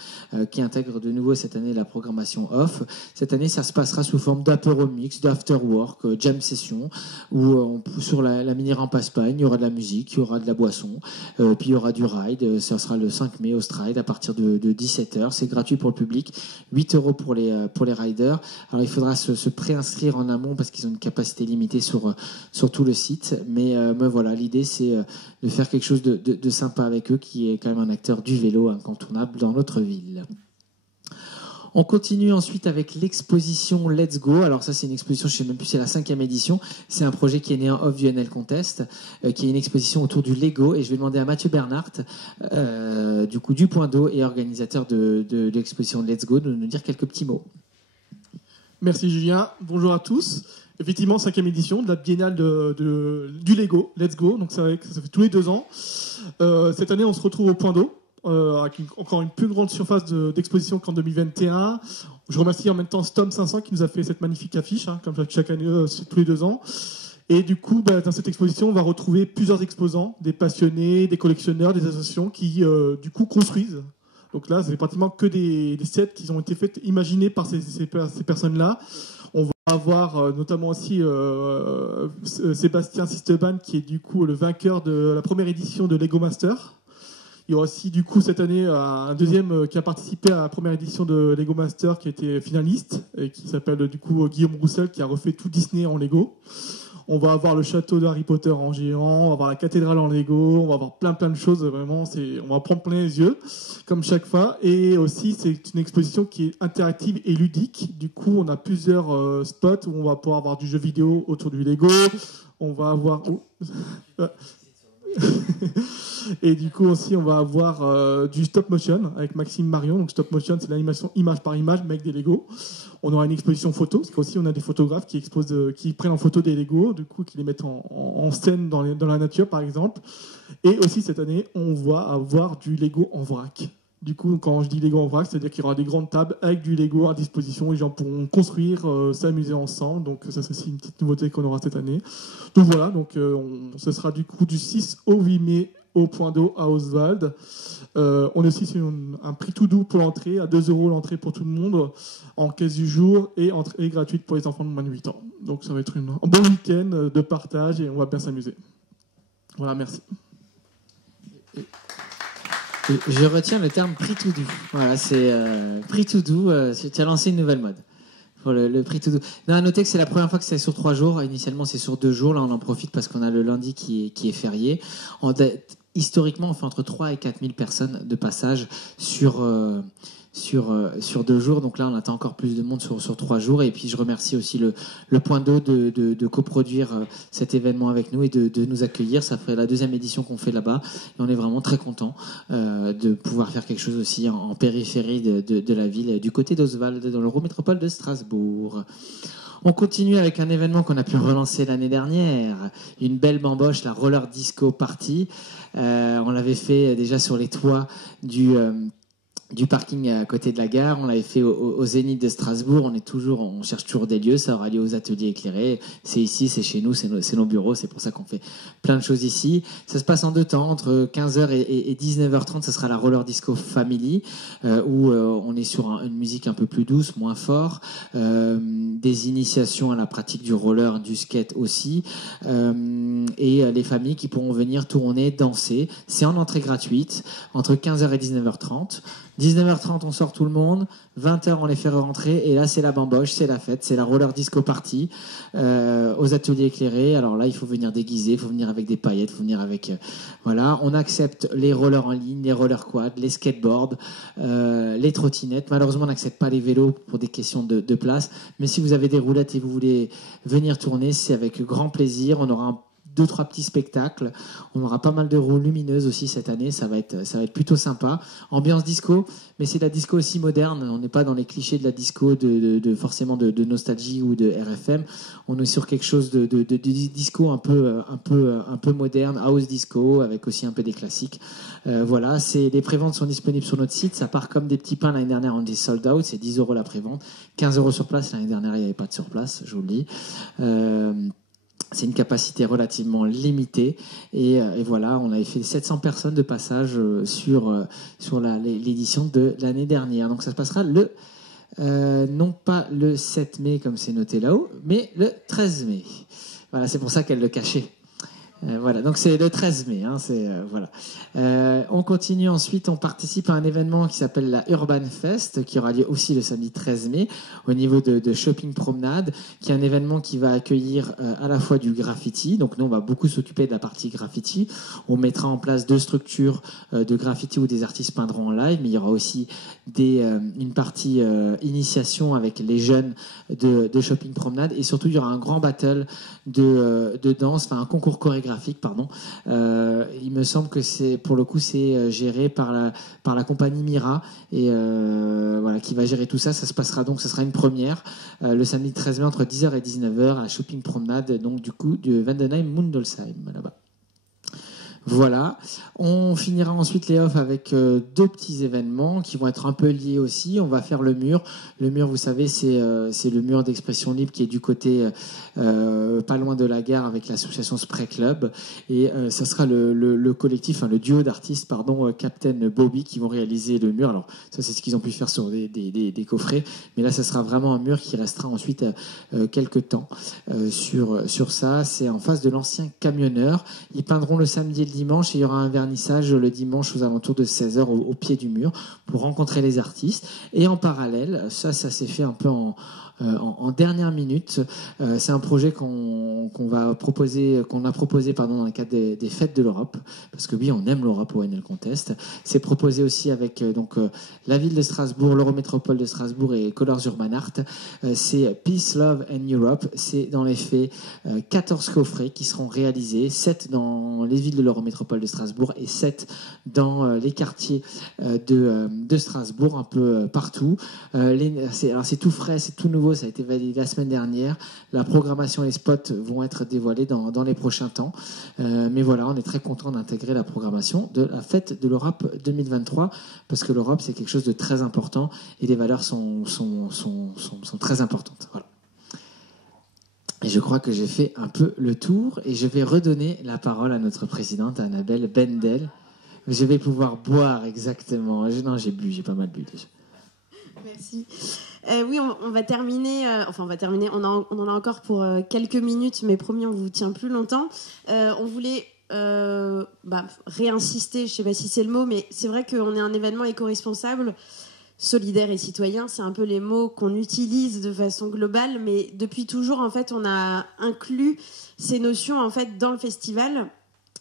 qui intègre de nouveau cette année la programmation off. Cette année, ça se passera sous forme d'apéro mix, d'after work, jam session, où sur la mini-rampe à Spagne, il y aura de la musique, il y aura de la boisson, puis il y aura du ride. Ça sera le 5 mai au Stride à partir de 17h. C'est gratuit pour le public, 8 € pour les riders. Alors il faudra se préinscrire en amont parce qu'ils ont une capacité limitée sur tout le site, mais voilà, l'idée c'est de faire quelque chose de sympa avec eux, qui est quand même un acteur du vélo incontournable dans notre ville. On continue ensuite avec l'exposition Let's Go. Alors ça, c'est une exposition, je ne sais même plus, c'est la 5e édition. C'est un projet qui est né en off du NL Contest, qui est une exposition autour du Lego. Et je vais demander à Mathieu Bernhardt, du Point d'eau et organisateur de l'exposition Let's Go, de nous dire quelques petits mots. Merci Julien, bonjour à tous. Effectivement, 5e édition de la biennale du Lego, Let's Go. Donc ça fait tous les 2 ans. Cette année, on se retrouve au Point d'eau, avec encore une plus grande surface d'exposition qu'en 2021. Je remercie en même temps Stom 500 qui nous a fait cette magnifique affiche, comme chaque année, tous les 2 ans. Et du coup, dans cette exposition, on va retrouver plusieurs exposants, des passionnés, des collectionneurs, des associations qui, du coup, construisent. Donc là, c'est pratiquement que des sets qui ont été imaginés par ces personnes-là. On va avoir notamment aussi Sébastien Sisteban, qui est du coup le vainqueur de la première édition de Lego Master. Il y aura aussi du coup cette année un deuxième qui a participé à la première édition de Lego Master, qui a été finaliste, et qui s'appelle du coup Guillaume Roussel, qui a refait tout Disney en Lego. On va avoir le château de Harry Potter en géant, on va avoir la cathédrale en Lego, on va avoir plein de choses, vraiment, on va prendre plein les yeux, comme chaque fois. Et aussi, c'est une exposition qui est interactive et ludique. Du coup, on a plusieurs spots où on va pouvoir avoir du jeu vidéo autour du Lego, on va avoir... Et du coup aussi on va avoir du stop motion avec Maxime Marion. Donc stop motion, c'est l'animation image par image mais avec des Lego. On aura une exposition photo, parce qu'aussi on a des photographes qui prennent en photo des Lego, du coup qui les mettent en scène dans la nature par exemple. Et aussi cette année on va avoir du Lego en vrac. Du coup, quand je dis Lego en vrac, c'est-à-dire qu'il y aura des grandes tables avec du Lego à disposition. Les gens pourront construire, s'amuser ensemble. Donc, ça, c'est aussi une petite nouveauté qu'on aura cette année. Donc, voilà. Donc, ce sera du coup du 6 au 8 mai au Point d'eau à Oswald. On est aussi sur un prix tout doux pour l'entrée, à 2 € l'entrée pour tout le monde, en caisse du jour, et entrée gratuite pour les enfants de moins de 8 ans. Donc, ça va être un bon week-end de partage et on va bien s'amuser. Voilà, merci. Je retiens le terme prix tout doux. Voilà, c'est prix tout doux. Tu as lancé une nouvelle mode pour le prix tout doux. Non, à noter que c'est la première fois que c'est sur 3 jours. Initialement, c'est sur 2 jours. Là, on en profite parce qu'on a le lundi qui est férié. Historiquement, on fait entre 3 et 4 000 personnes de passage sur 2 jours. Donc là, on attend encore plus de monde sur 3 jours. Et puis, je remercie aussi le Point d'eau de coproduire cet événement avec nous et de nous accueillir. Ça fait la 2e édition qu'on fait là-bas. Et on est vraiment très contents de pouvoir faire quelque chose aussi en périphérie de la ville, du côté d'Oswald, dans l'Eurométropole de Strasbourg. On continue avec un événement qu'on a pu relancer l'année dernière, une belle bamboche, la Roller Disco Party. On l'avait fait déjà sur les toits du parking à côté de la gare, on l'avait fait au Zénith de Strasbourg, on cherche toujours des lieux, ça aura lieu aux ateliers éclairés, c'est ici, c'est chez nous, c'est nos bureaux, c'est pour ça qu'on fait plein de choses ici. Ça se passe en 2 temps, entre 15h et 19h30, ce sera la Roller Disco Family, où on est sur une musique un peu plus douce, moins fort, des initiations à la pratique du roller, du skate aussi, et les familles qui pourront venir tourner, danser. C'est en entrée gratuite, entre 15h et 19h30. 19h30, on sort tout le monde. 20h, on les fait rentrer. Et là, c'est la bamboche, c'est la fête, c'est la Roller Disco Party aux ateliers éclairés. Alors là, il faut venir déguisé, il faut venir avec des paillettes, il faut venir avec... voilà, on accepte les rollers en ligne, les roller quads, les skateboards, les trottinettes. Malheureusement, on n'accepte pas les vélos pour des questions de place. Mais si vous avez des roulettes et vous voulez venir tourner, c'est avec grand plaisir. On aura 2-3 petits spectacles. On aura pas mal de roues lumineuses aussi cette année. Ça va être plutôt sympa. Ambiance disco, mais c'est la disco aussi moderne. On n'est pas dans les clichés de la disco forcément de nostalgie ou de RFM. On est sur quelque chose de disco un peu moderne, house disco, avec aussi un peu des classiques. Voilà, les préventes sont disponibles sur notre site. Ça part comme des petits pains. L'année dernière, on dit sold out. C'est 10 € la prévente. 15 € sur place. L'année dernière, il n'y avait pas de sur place, je vous le dis. C'est une capacité relativement limitée et voilà, on avait fait 700 personnes de passage sur l'édition de l'année dernière. Donc ça se passera non pas le 7 mai comme c'est noté là-haut, mais le 13 mai. Voilà, c'est pour ça qu'elle le cachait. Voilà, donc c'est le 13 mai. Voilà. On continue ensuite, on participe à un événement qui s'appelle la Urban Fest, qui aura lieu aussi le samedi 13 mai, au niveau de Shopping Promenade, qui est un événement qui va accueillir à la fois du graffiti. Donc nous, on va beaucoup s'occuper de la partie graffiti. On mettra en place 2 structures de graffiti où des artistes peindront en live, mais il y aura aussi une partie initiation avec les jeunes de Shopping Promenade, et surtout il y aura un grand battle de danse, enfin un concours chorégraphique, pardon. Il me semble que c'est géré par la compagnie Mira et voilà, qui va gérer tout ça. Ça se passera donc, ce sera une première le samedi 13 mai entre 10h et 19h à Shopping Promenade, donc du coup de Vendenheim-Mundolsheim là-bas. Voilà, on finira ensuite les off avec 2 petits événements qui vont être un peu liés aussi. On va faire le mur. Le mur, vous savez, c'est le mur d'expression libre qui est du côté pas loin de la gare avec l'association Spray Club. Et ça sera le collectif, le duo d'artistes, Captain Bobby, qui vont réaliser le mur. Alors ça, c'est ce qu'ils ont pu faire sur des coffrets. Mais là, ça sera vraiment un mur qui restera ensuite quelques temps sur ça. C'est en face de l'ancien camionneur. Ils peindront le samedi et le dimanche et il y aura un vernissage le dimanche aux alentours de 16h au pied du mur pour rencontrer les artistes. Et en parallèle, ça s'est fait un peu en dernière minute. C'est un projet qu'on a proposé dans le cadre des fêtes de l'Europe, parce que oui, on aime l'Europe au NL Contest. C'est proposé aussi avec la ville de Strasbourg, l'Eurométropole de Strasbourg et Colors Urban Art. C'est Peace, Love and Europe. C'est dans les faits 14 coffrets qui seront réalisés, 7 dans les villes de l'Eurométropole de Strasbourg et 7 dans les quartiers de Strasbourg, un peu partout. C'est tout frais, c'est tout nouveau. Ça a été validé la semaine dernière. La programmation et les spots vont être dévoilés dans les prochains temps. Mais voilà, on est très content d'intégrer la programmation de la fête de l'Europe 2023 parce que l'Europe, c'est quelque chose de très important et les valeurs sont très importantes. Voilà. Et je crois que j'ai fait un peu le tour et je vais redonner la parole à notre présidente Annabelle Bendel. Je vais pouvoir boire exactement. Non, j'ai pas mal bu déjà. Merci. Oui, on va terminer. On en a encore pour quelques minutes, mais promis, on vous tient plus longtemps. On voulait réinsister, je sais pas si c'est le mot, mais c'est vrai qu'on est un événement éco-responsable, solidaire et citoyen. C'est un peu les mots qu'on utilise de façon globale, mais depuis toujours, en fait, on a inclus ces notions en fait dans le festival.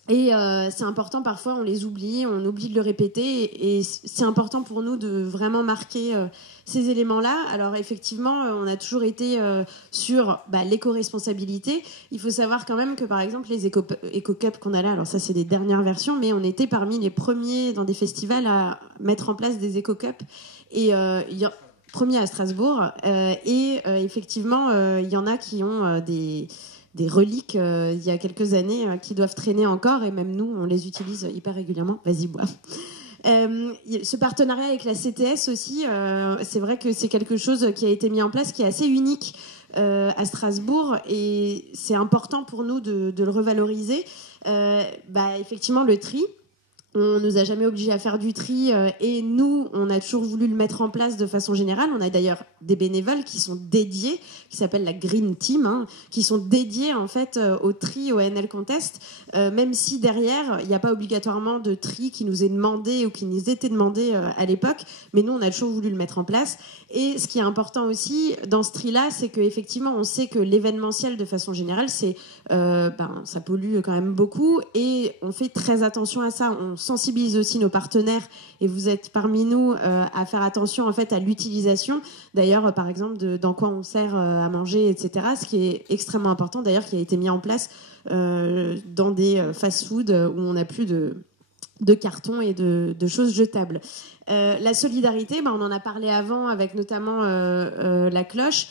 Et c'est important, parfois on les oublie, on oublie de le répéter, et c'est important pour nous de vraiment marquer ces éléments-là. Alors effectivement, on a toujours été sur l'éco-responsabilité. Il faut savoir quand même que par exemple les Eco-Cup qu'on a là, alors ça c'est des dernières versions, mais on était parmi les premiers dans des festivals à mettre en place des Eco-Cup, et premier à Strasbourg, effectivement il y en a qui ont des reliques il y a quelques années qui doivent traîner encore, et même nous on les utilise hyper régulièrement. Vas-y, bois. Ce partenariat avec la CTS aussi, c'est vrai que c'est quelque chose qui a été mis en place, qui est assez unique à Strasbourg, et c'est important pour nous de le revaloriser. Effectivement, le tri, on nous a jamais obligés à faire du tri, et nous, on a toujours voulu le mettre en place de façon générale. On a d'ailleurs des bénévoles qui sont dédiés, qui s'appellent la Green Team, qui sont dédiés en fait au tri au NL Contest, même si derrière, il n'y a pas obligatoirement de tri qui nous est demandé ou qui nous était demandé à l'époque, mais nous, on a toujours voulu le mettre en place. Et ce qui est important aussi dans ce tri-là, c'est qu'effectivement, on sait que l'événementiel, de façon générale, ça pollue quand même beaucoup, et on fait très attention à ça. On sensibilise aussi nos partenaires, et vous êtes parmi nous à faire attention en fait à l'utilisation. D'ailleurs, par exemple, dans quoi on sert à manger, etc. Ce qui est extrêmement important, d'ailleurs, qui a été mis en place dans des fast-food où on n'a plus de cartons et de choses jetables. La solidarité, on en a parlé avant avec notamment la cloche,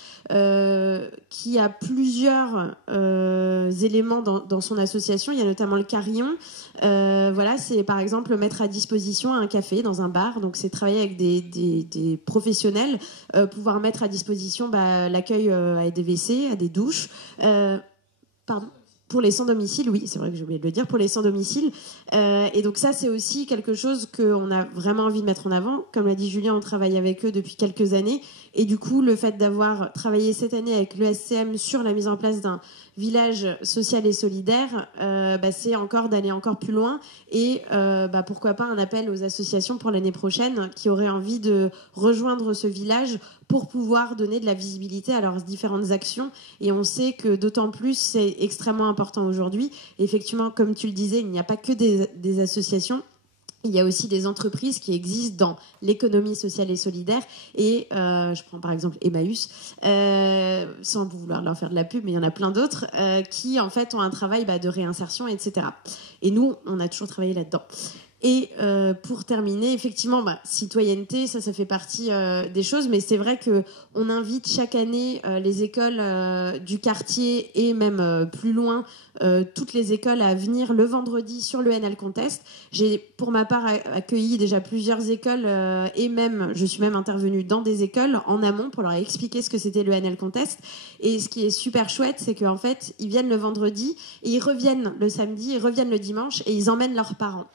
qui a plusieurs éléments dans son association. Il y a notamment le carillon. C'est par exemple mettre à disposition un café dans un bar. Donc c'est travailler avec des professionnels, pouvoir mettre à disposition l'accueil à des WC, à des douches. Pour les sans-domicile, oui, c'est vrai que j'ai oublié de le dire, pour les sans-domicile. Et donc ça, c'est aussi quelque chose qu'on a vraiment envie de mettre en avant. Comme l'a dit Julien, on travaille avec eux depuis quelques années. Et du coup, le fait d'avoir travaillé cette année avec l'ESCM sur la mise en place d'un village social et solidaire, c'est encore d'aller encore plus loin. Et pourquoi pas un appel aux associations pour l'année prochaine qui auraient envie de rejoindre ce village pour pouvoir donner de la visibilité à leurs différentes actions. Et on sait que d'autant plus, c'est extrêmement important aujourd'hui. Et effectivement, comme tu le disais, il n'y a pas que des associations. Il y a aussi des entreprises qui existent dans l'économie sociale et solidaire. Et je prends par exemple Emmaüs, sans vouloir leur faire de la pub, mais il y en a plein d'autres qui en fait ont un travail de réinsertion, etc. Et nous, on a toujours travaillé là-dedans. Et pour terminer, effectivement, citoyenneté, ça fait partie des choses, mais c'est vrai qu'on invite chaque année les écoles du quartier et même plus loin, toutes les écoles à venir le vendredi sur le NL Contest. J'ai pour ma part accueilli déjà plusieurs écoles et je suis même intervenue dans des écoles en amont pour leur expliquer ce que c'était le NL Contest. Et ce qui est super chouette, c'est qu'en fait, ils viennent le vendredi et ils reviennent le samedi, ils reviennent le dimanche et ils emmènent leurs parents.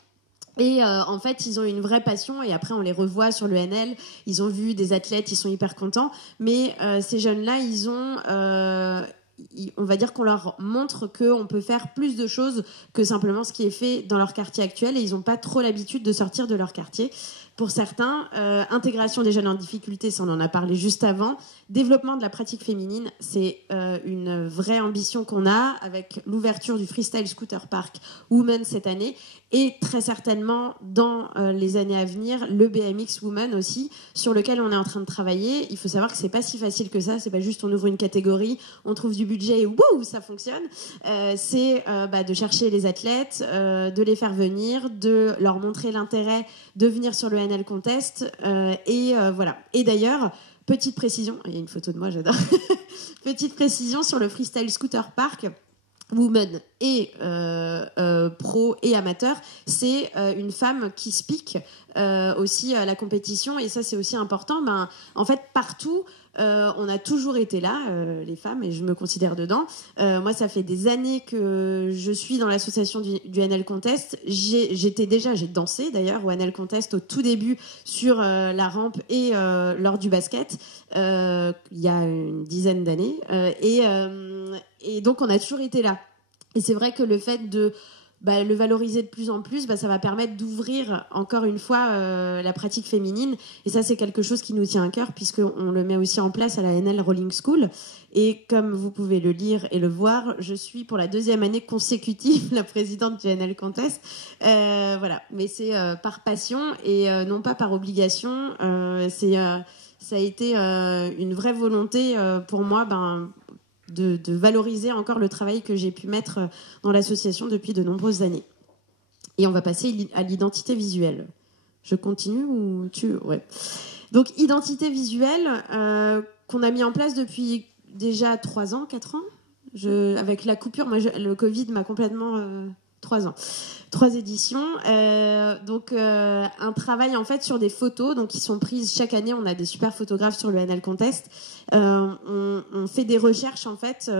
Et en fait, ils ont une vraie passion, et après on les revoit sur le NL, ils ont vu des athlètes, ils sont hyper contents, mais ces jeunes-là, on va dire qu'on leur montre qu'on peut faire plus de choses que simplement ce qui est fait dans leur quartier actuel, et ils n'ont pas trop l'habitude de sortir de leur quartier. Pour certains, intégration des jeunes en difficulté, ça on en a parlé juste avant. Développement de la pratique féminine, c'est une vraie ambition qu'on a avec l'ouverture du Freestyle Scooter Park Women cette année, et très certainement dans les années à venir, le BMX Women aussi, sur lequel on est en train de travailler. Il faut savoir que c'est pas si facile que ça, c'est pas juste on ouvre une catégorie, on trouve du budget et wouh, ça fonctionne. C'est de chercher les athlètes, de les faire venir, de leur montrer l'intérêt de venir sur le NL Contest, voilà. Et d'ailleurs, petite précision, il y a une photo de moi, j'adore. Petite précision sur le Freestyle Scooter Park Women et pro et amateur, c'est une femme qui speak aussi à la compétition, et ça c'est aussi important. En fait, partout on a toujours été là, les femmes, et je me considère dedans. Moi, ça fait des années que je suis dans l'association du NL Contest. J'ai dansé d'ailleurs au NL Contest au tout début sur la rampe et lors du basket, il y a une dizaine d'années. Et donc, on a toujours été là. Et c'est vrai que le fait de le valoriser de plus en plus, ça va permettre d'ouvrir encore une fois la pratique féminine. Et ça, c'est quelque chose qui nous tient à cœur, puisqu'on le met aussi en place à la NL Rolling School. Et comme vous pouvez le lire et le voir, je suis pour la 2e année consécutive la présidente du NL Contest. Voilà. Mais c'est par passion et non pas par obligation. Ça a été une vraie volonté pour moi, de valoriser encore le travail que j'ai pu mettre dans l'association depuis de nombreuses années. Et on va passer à l'identité visuelle. Je continue ou tu... Ouais. Donc, identité visuelle qu'on a mis en place depuis déjà 3 ans, 4 ans. Avec la coupure, le Covid m'a complètement... 3 ans. 3 éditions. Donc, un travail en fait sur des photos qui sont prises chaque année. On a des super photographes sur le NL Contest. On fait des recherches en fait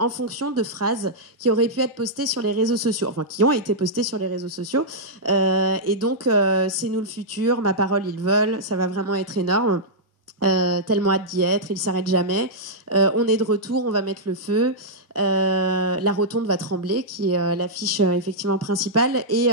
en fonction de phrases qui auraient pu être postées sur les réseaux sociaux, enfin qui ont été postées sur les réseaux sociaux. Et donc, c'est nous le futur, ma parole ils veulent. Ça va vraiment être énorme. Tellement hâte d'y être, il s'arrête jamais. On est de retour, on va mettre le feu. La rotonde va trembler, qui est l'affiche effectivement principale, et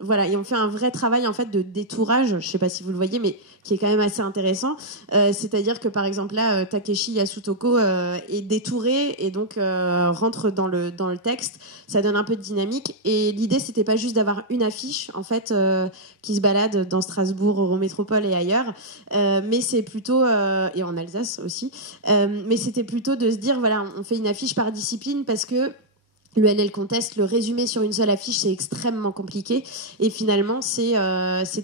voilà, et on fait un vrai travail en fait de détourage, je sais pas si vous le voyez, mais qui est quand même assez intéressant. C'est-à-dire que par exemple là, Takeshi Yasutoko est détouré et donc rentre dans le texte. Ça donne un peu de dynamique, et l'idée c'était pas juste d'avoir une affiche en fait qui se balade dans Strasbourg, Eurométropole et ailleurs, mais c'est plutôt et en Alsace aussi, mais c'était plutôt de se dire voilà, on fait une affiche par discipline, parce que le NL Contest, le résumer sur une seule affiche, c'est extrêmement compliqué. Et finalement, c'est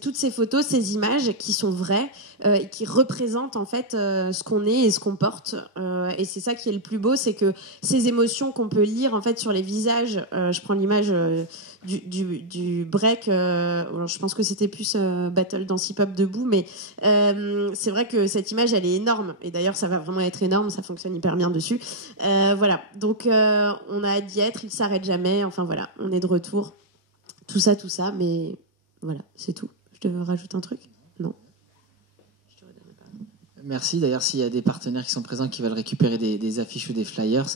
toutes ces photos, ces images qui sont vraies, et qui représentent en fait ce qu'on est et ce qu'on porte. Et c'est ça qui est le plus beau, c'est que ces émotions qu'on peut lire en fait sur les visages. Je prends l'image du break. Je pense que c'était plus Battle Dance Hip Hop debout, mais c'est vrai que cette image, elle est énorme. Et d'ailleurs, ça va vraiment être énorme. Ça fonctionne hyper bien dessus. Voilà. Donc, on a hâte d'y être. Il s'arrête jamais. Enfin voilà, on est de retour. Tout ça, mais voilà, c'est tout. Je devais rajouter un truc ? Non. Merci. D'ailleurs, s'il y a des partenaires qui sont présents qui veulent récupérer des affiches ou des flyers,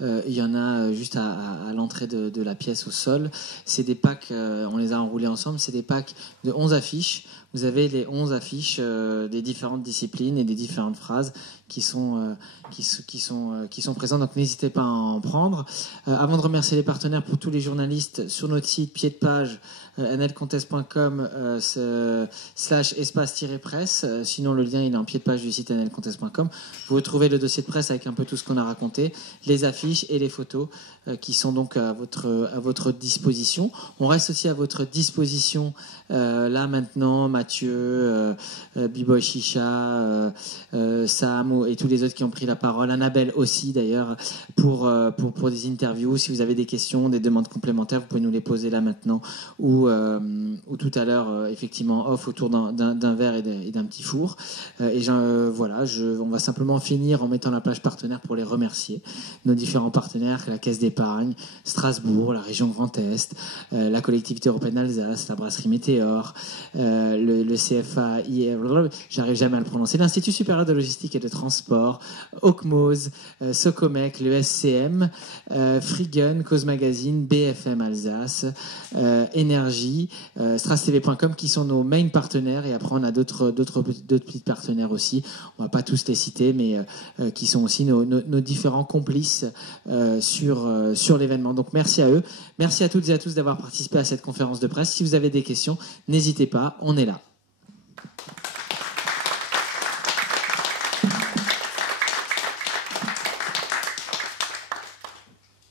il y en a juste à l'entrée de la pièce au sol. C'est des packs, on les a enroulés ensemble, c'est des packs de 11 affiches. Vous avez les 11 affiches des différentes disciplines et des différentes phrases qui sont présentes. Donc n'hésitez pas à en prendre. Avant de remercier les partenaires, pour tous les journalistes, sur notre site, pied de page, nlcontest.com /espace-presse. Sinon, le lien il est en pied de page du site nlcontest.com. Vous retrouvez le dossier de presse avec un peu tout ce qu'on a raconté, les affiches et les photos qui sont donc à votre disposition. On reste aussi à votre disposition là maintenant, Mathieu, B-Boy Chicha, Sam et tous les autres qui ont pris la parole, Annabelle aussi d'ailleurs, pour des interviews. Si vous avez des questions, des demandes complémentaires, vous pouvez nous les poser là maintenant ou tout à l'heure, effectivement off autour d'un verre et d'un petit four. Et voilà, on va simplement finir en mettant la page partenaire pour les remercier. Nos différents partenaires, la Caisse d'épargne, Strasbourg, la région Grand Est, la collectivité européenne d'Alsace, la brasserie Météor, le CFA, j'arrive jamais à le prononcer, l'Institut supérieur de logistique et de transport, Ocmose, Socomec, le SCM, Freegun, Cause Magazine, BFM Alsace, Énergie, strastv.com qui sont nos main partenaires, et après on a d'autres petits partenaires aussi, on va pas tous les citer, mais qui sont aussi nos différents complices sur l'événement. Donc merci à eux, merci à toutes et à tous d'avoir participé à cette conférence de presse. Si vous avez des questions, n'hésitez pas, on est là.